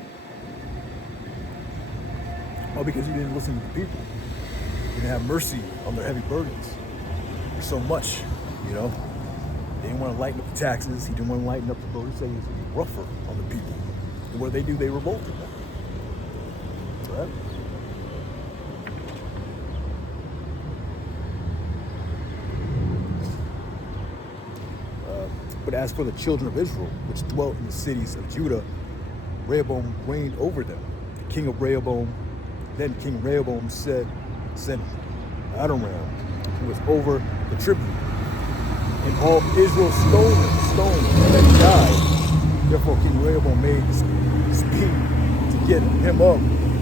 All because you didn't listen to the people. You didn't have mercy on their heavy burdens. There's so much, you know. They didn't want to lighten up the taxes. He didn't want to lighten up the vote. He said he was rougher on the people. And what did they do? They revolted. Right? But as for the children of Israel, which dwelt in the cities of Judah, Rehoboam reigned over them. The king of Rehoboam, then King Rehoboam sent Adoram, who was over the tribute. And all Israel stoned and died. Therefore King Rehoboam made speed to get him up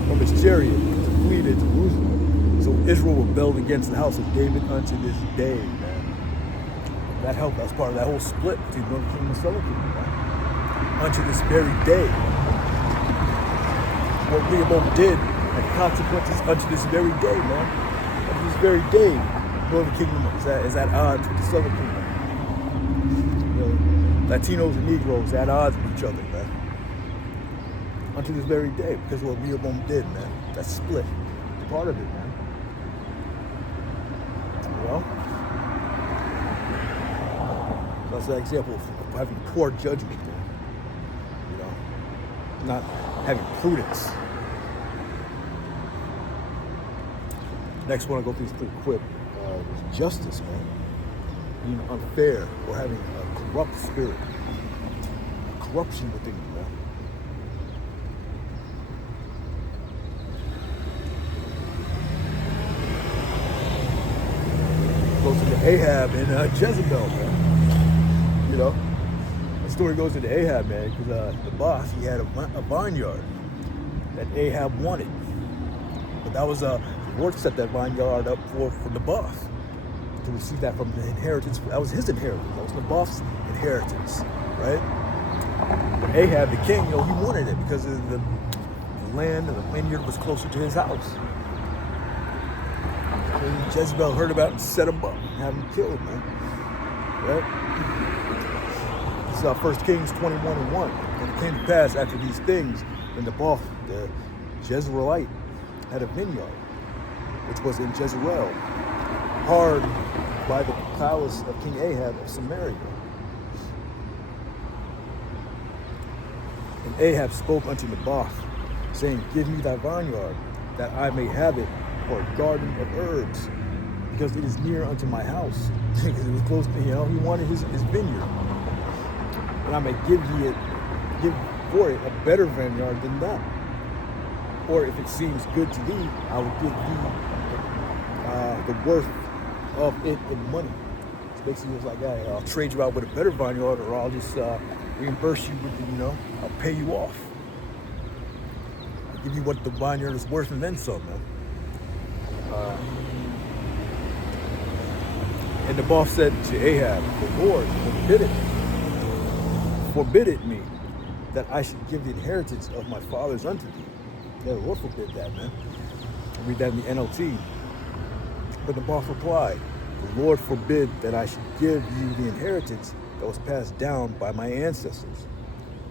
from his chariot to flee to Jerusalem. So Israel rebelled against the house of David unto this day, man. That helped. That's part of that whole split between Northern Kingdom and Southern Kingdom, man. Unto this very day. What Rehoboam did had consequences unto this very day, man. Unto this very day, Northern Kingdom is at odds with the Southern Kingdom. Latinos and Negroes at odds with each other, man. Until this very day, because of what Rehoboam did, man. That split. It's part of it, man. Well, that's an example of having poor judgment, man. You know, not having prudence. Next one, I'll go through this pretty quick. Justice, man. Being unfair or having a corrupt spirit, corruption within you, man. Goes into Ahab and Jezebel, man. You know, the story goes into Ahab, man, because the boss, he had a vineyard that Ahab wanted, but that was the Lord set that vineyard up for the boss to receive that from the inheritance. That was his inheritance. That was the boss' inheritance, right? But Ahab, the king, he wanted it because of the land and the vineyard was closer to his house. So Jezebel heard about it and set him up and had him killed, man. Right? This is 1 Kings 21:1. And it came to pass after these things, when the Jezreelite, had a vineyard, which was in Jezreel, hard by the palace of King Ahab of Samaria. And Ahab spoke unto Naboth, saying, Give me thy vineyard, that I may have it for a garden of herbs, because it is near unto my house. Because it was close to, he wanted his vineyard. And I may give for it a better vineyard than that. Or if it seems good to thee, I will give thee the worth of it in money. So basically it was like, hey, I'll trade you out with a better vineyard, or I'll just reimburse you with the, I'll pay you off. I'll give you what the vineyard is worth and then some, man. And And Naboth said to Ahab, the Lord forbid it me that I should give the inheritance of my fathers unto thee. Yeah, the Lord forbid that, man. I read that in the NLT. But Naboth replied, the Lord forbid that I should give you the inheritance that was passed down by my ancestors.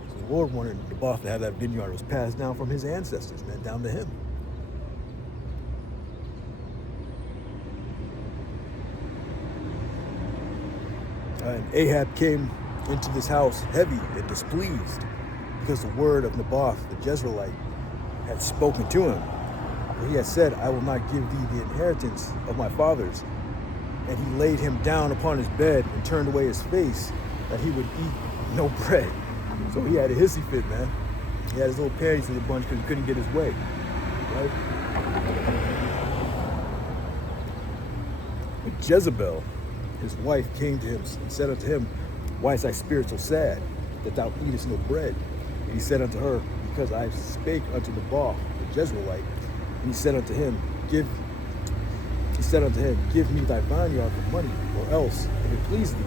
So the Lord wanted Naboth to have that vineyard that was passed down from his ancestors, man, down to him. And Ahab came into this house heavy and displeased because the word of Naboth the Jezreelite had spoken to him. For he had said, I will not give thee the inheritance of my fathers. And he laid him down upon his bed and turned away his face that he would eat no bread. So he had a hissy fit, man. He had his little panties in the bunch because he couldn't get his way, right? But Jezebel, his wife, came to him and said unto him, why is thy spirit so sad, that thou eatest no bread? And he said unto her, because I spake unto Naboth the Jezreelite. And he said unto him, give me thy vineyard for money, or else, if it please thee,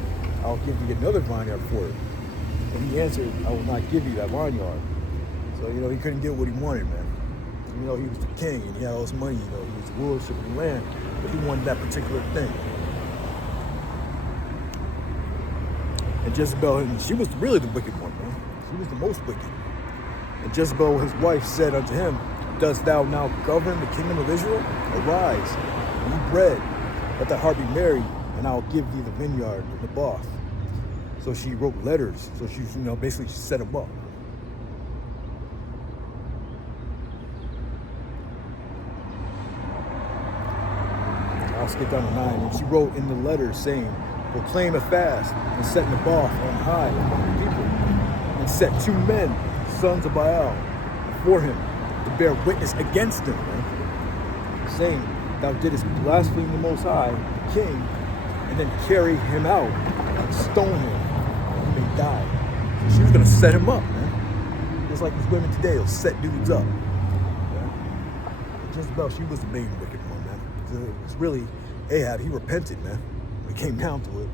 I'll give thee another vineyard for it. And he answered, I will not give you that vineyard. So, he couldn't get what he wanted, man. He was the king and he had all this money, he was the rulership of the land, but he wanted that particular thing. And Jezebel, she was really the wicked one, man. She was the most wicked. And Jezebel, his wife, said unto him, dost thou now govern the kingdom of Israel? Arise, eat bread, let thy heart be merry, and I'll give thee the vineyard of Naboth. So she wrote letters. So she, basically she set him up. I'll skip down to 9. And she wrote in the letter saying, proclaim a fast and set Naboth on high among the people, and set 2 men, sons of Baal, before him to bear witness against him, right? Saying, thou didst blaspheme the Most High, the king, and then carry him out and stone him, and he may die. So she was going to set him up, man. Just like these women today, they'll set dudes up. Yeah? Jezebel, she was the main wicked one, man. It was really Ahab. He repented, man. When it came down to it.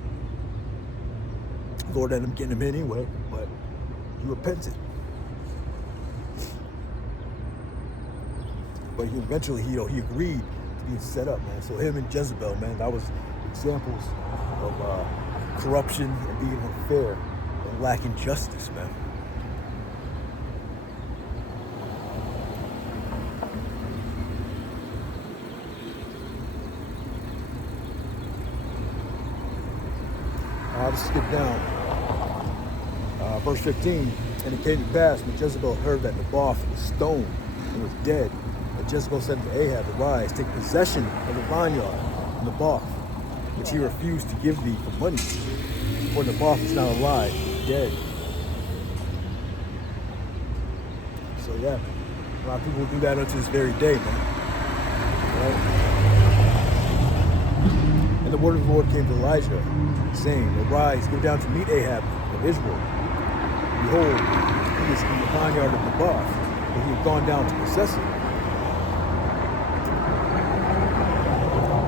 Lord ended up getting him in anyway, but he repented. But he eventually, he agreed to being set up, man. So him and Jezebel, man, that was examples of corruption and being unfair and lacking justice, man. I'll just skip down. Verse 15, and it came to pass when Jezebel heard that Naboth was stoned and was dead, that Jezebel said to Ahab, arise, take possession of the vineyard of Naboth, which he refused to give thee for money, for Naboth is not alive, dead. So yeah, a lot of people do that unto this very day, man. Right? And the word of the Lord came to Elijah, saying, arise, go down to meet Ahab of Israel. Behold, he is in the vineyard of Naboth, for he had gone down to possess it.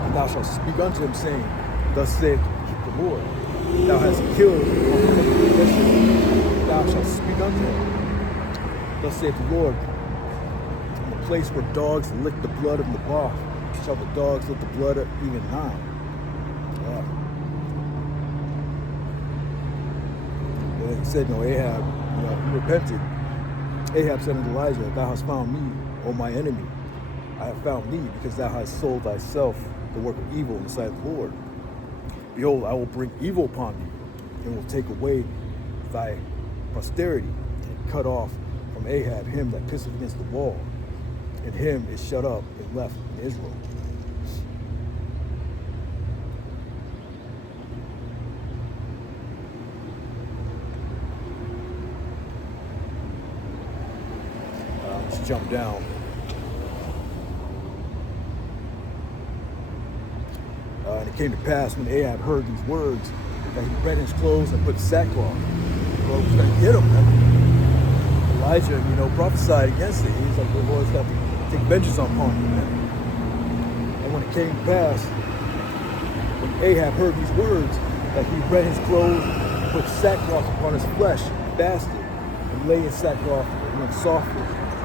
And thou shalt speak unto him, saying, thus saith the Lord, thou hast killed the possession. Thou shalt speak unto him, thus saith the Lord, in the place where dogs lick the blood of Naboth, shall the dogs lick the blood of even mine. Yeah. Like he said, Ahab, he repented. Ahab said unto Elijah, thou hast found me, O my enemy. I have found thee, because thou hast sold thyself the work of evil in the sight of the Lord. Behold, I will bring evil upon thee, and will take away thy posterity, and cut off from Ahab him that pisseth against the wall, and him is shut up and left in Israel. Let's jump down. And it came to pass when Ahab heard these words that he rent his clothes and put sackcloth. Well, was going to get him, man. Elijah, prophesied against it. He's like, the Lord's got to take vengeance upon you, man. And when it came to pass, when Ahab heard these words, that he rent his clothes, put sackcloth upon his flesh, fasted, and lay in sackcloth and went softly.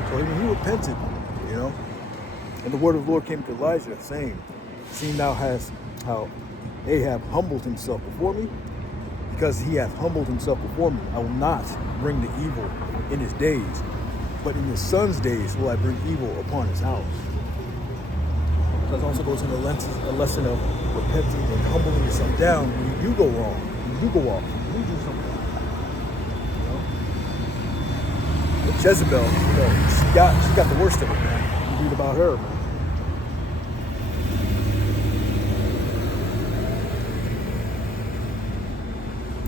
So he repented, you know. And the word of the Lord came to Elijah, saying, "See thou hast how Ahab humbled himself before me? Because he hath humbled himself before me, I will not bring the evil in his days, but in his son's days will I bring evil upon his house." So it also goes into a lesson of repenting and humbling yourself down when you do go wrong, when you do go off, when you do something. You know? But Jezebel, she got the worst of it, man. You read about her, man.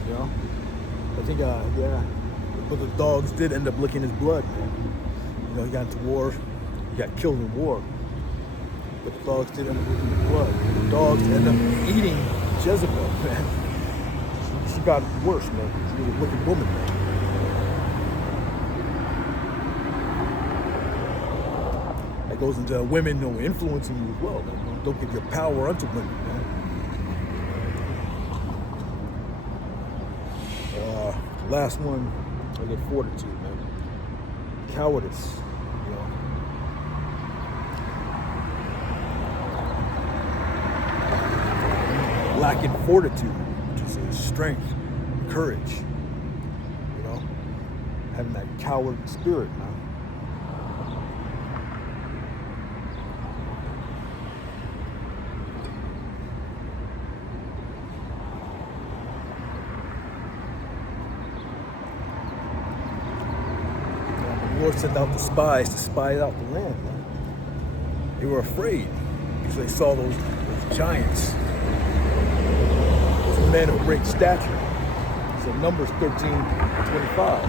You know? I think, but the dogs did end up licking his blood, man. You know, he got into war, he got killed in war. But the dogs did end up licking his blood. The dogs ended up eating Jezebel, man. She got worse, man. She was a wicked woman, man. That goes into women, you know, influencing you as well, man. Don't give your power unto women, man. Last one, I get fortitude, man. Cowardice, you know. Lacking fortitude, which is strength, courage, you know. Having that coward spirit, man. The Lord sent out the spies to spy out the land. They were afraid because they saw those giants, those men of great stature. So Numbers 13:25.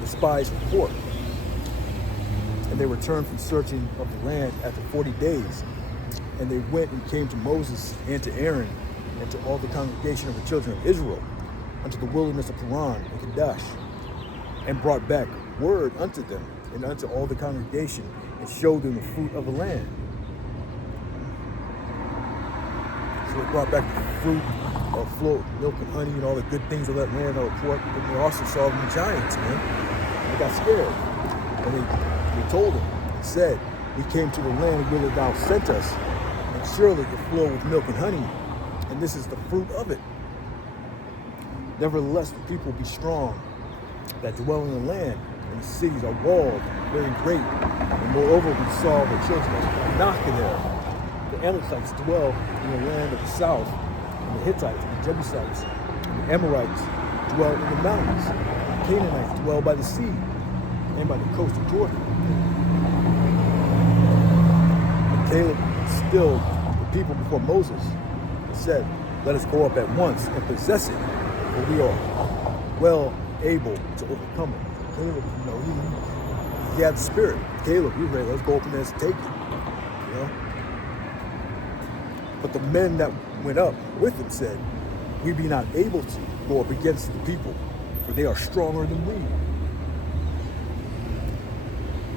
The spies report, and they returned from searching of the land after 40 days. And they went and came to Moses and to Aaron and to all the congregation of the children of Israel unto the wilderness of Paran and Kadesh, and brought back word unto them and unto all the congregation, and showed them the fruit of the land. So they brought back the fruit of milk and honey and all the good things of that land, all the pork, but they also saw the giants, man. They got scared. And they told them, and said, "We came to the land whither thou sent us, and surely it flow with milk and honey, and this is the fruit of it. Nevertheless, the people be strong that dwell in the land, and the cities are walled, very great. And moreover, we saw the children of Anak there. The Amalekites dwell in the land of the south, and the Hittites, and the Jebusites, and the Amorites dwell in the mountains. The Canaanites dwell by the sea, and by the coast of Jordan." And Caleb stilled the people before Moses, and said, "Let us go up at once and possess it, for we are well able to overcome it." Caleb, you know, he had the spirit. Caleb, he was ready, let's go up and let's take it, you know. But the men that went up with him said, "We be not able to go up against the people, for they are stronger than we."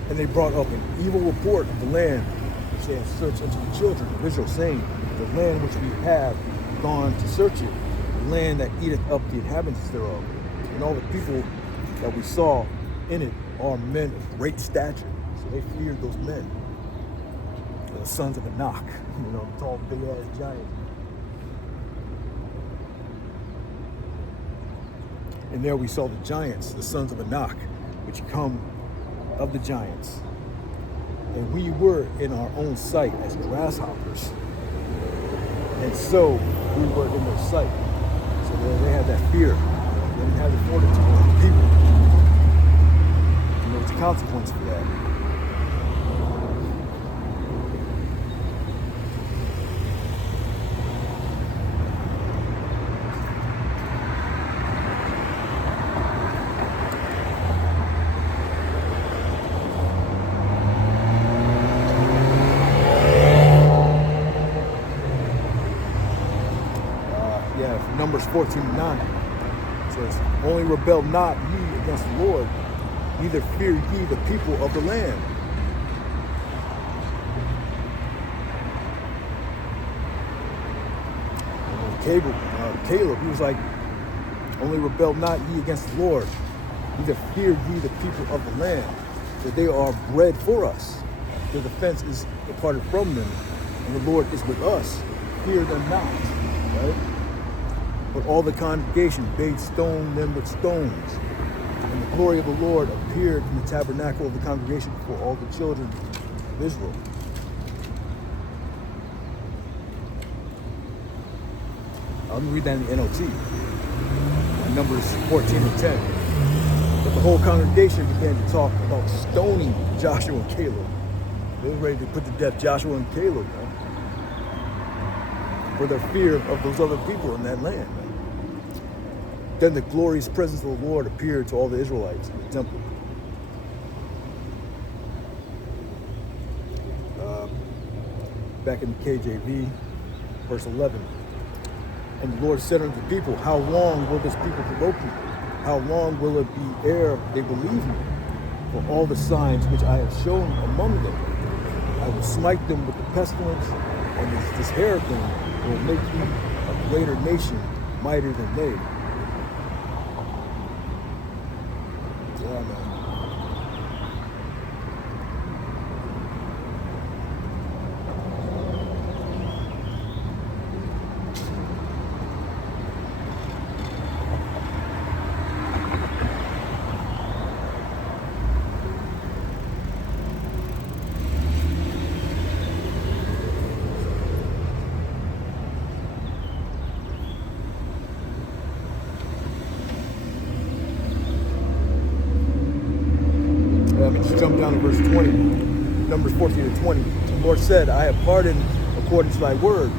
And they brought up an evil report of the land which they had searched unto the children of Israel, saying, "The land which we have gone to search it, the land that eateth up the inhabitants thereof, and all the people that we saw in it are men of great stature." So they feared those men, the sons of Anak, you know, tall, big-ass giants. And there we saw the giants, the sons of Anak, which come of the giants. And we were in our own sight as grasshoppers, and so we were in their sight. So they had that fear. They didn't have the fortitude of the people. And there was a consequence for that. Numbers 14:9 says, "Only rebel not ye against the Lord, neither fear ye the people of the land." Caleb, he was like, only rebel not ye against the Lord, neither fear ye the people of the land, that they are bread for us. Their defense is departed from them, and the Lord is with us. Fear them not. Right? But all the congregation bade stone them with stones. And the glory of the Lord appeared in the tabernacle of the congregation before all the children of Israel. Let me read that in the NLT. Numbers 14 and 10. But the whole congregation began to talk about stoning Joshua and Caleb. They were ready to put to death Joshua and Caleb, man, for their fear of those other people in that land. Man. Then the glorious presence of the Lord appeared to all the Israelites in the temple. Back in the KJV, verse 11. And the Lord said unto the people, how long will this people provoke me? How long will it be ere they believe me? For all the signs which I have shown among them, I will smite them with the pestilence, and this hair thing will make you a greater nation, mightier than they. Yeah, man. Just jump down to verse 20, Numbers 14 and 20. The Lord said, I have pardoned according to thy word,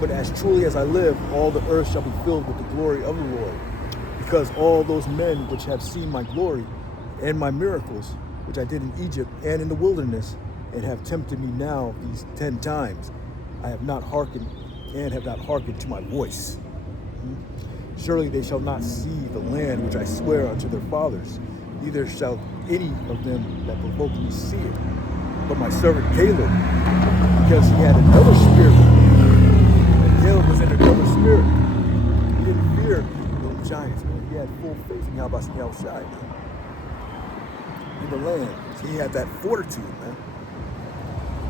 but as truly as I live, all the earth shall be filled with the glory of the Lord. Because all those men which have seen my glory and my miracles, which I did in Egypt and in the wilderness, and have tempted me now these 10 times, I have not hearkened and have not hearkened to my voice. Surely they shall not see the land which I swear unto their fathers, neither shall any of them that provoke me see it. But my servant Caleb, because he had another spirit, and Caleb was in another spirit. He didn't fear those giants, man. He had full faith in Yahushua, man. In the land. So he had that fortitude, man.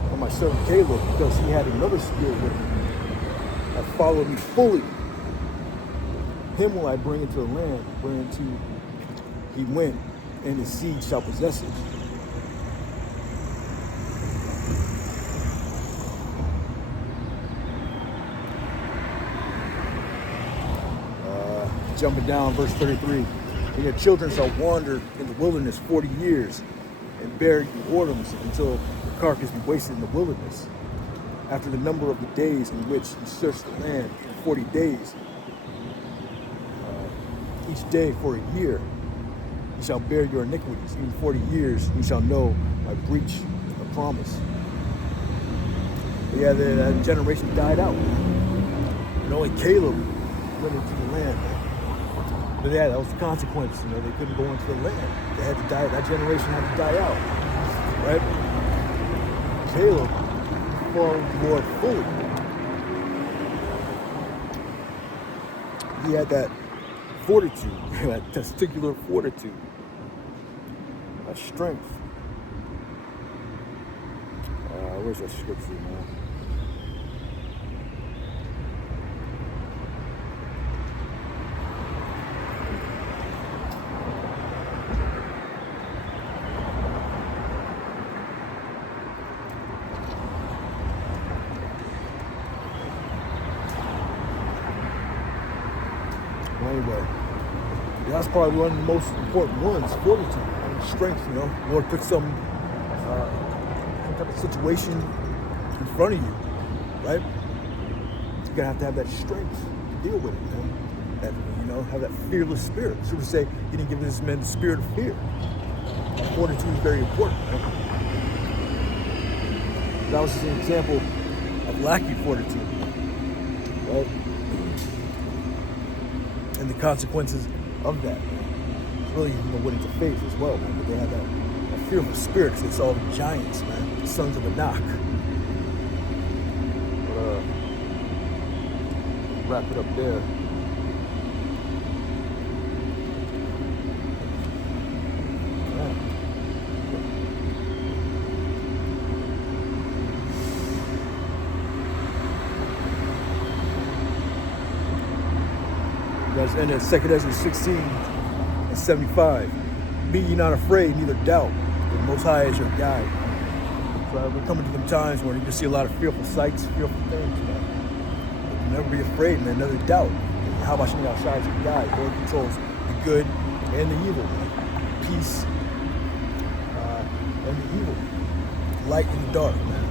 But my servant Caleb, because he had another spirit with him, that followed me fully. Him will I bring into the land whereunto he went, and his seed shall possess it. Jumping down, verse 33. And your children shall wander in the wilderness 40 years, and bear you whoredoms until the carcass be wasted in the wilderness. After the number of the days in which you search the land, 40 days, each day for a year, you shall bear your iniquities. In 40 years, you shall know my breach of promise. But yeah, that generation died out. And only Caleb went into the land. But yeah, that was the consequence. You know, they couldn't go into the land. They had to die. That generation had to die out. Right? Caleb followed the Lord fully. He had that fortitude, that testicular fortitude, that strength. Where's that scripture, man? Anyway, that's probably one of the most important ones, fortitude and strength, you know. Lord put some type of situation in front of you, right? You're gonna have to have that strength to deal with it, man. That, you know, have that fearless spirit. So we say he didn't give this man the spirit of fear. Fortitude is very important, right? That was just an example of lacking fortitude, right? And the consequences of that, man. Really, you know, what into faith as well, man. But they had that fearful spirit because they saw the giants, man, the sons of Anak. wrap it up there. That's in the second Ezra 16 and 75. Be ye not afraid, neither doubt. The Most High is your guide. So we're coming to them times when you can see a lot of fearful sights, fearful things, man. But never be afraid, man. Never doubt. How much on the outside is your guide. Lord controls the good and the evil, man. Peace and the evil. Light and the dark, man.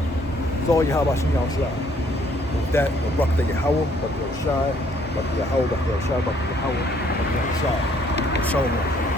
It's all you how much on the outside. And with that, Bawaqar Yahweh, Bawaqar Shai, Bawaqar Yahweh, Bawaqar Shai, Bawaqar Yahweh, Bawaqar Shai. Shalom.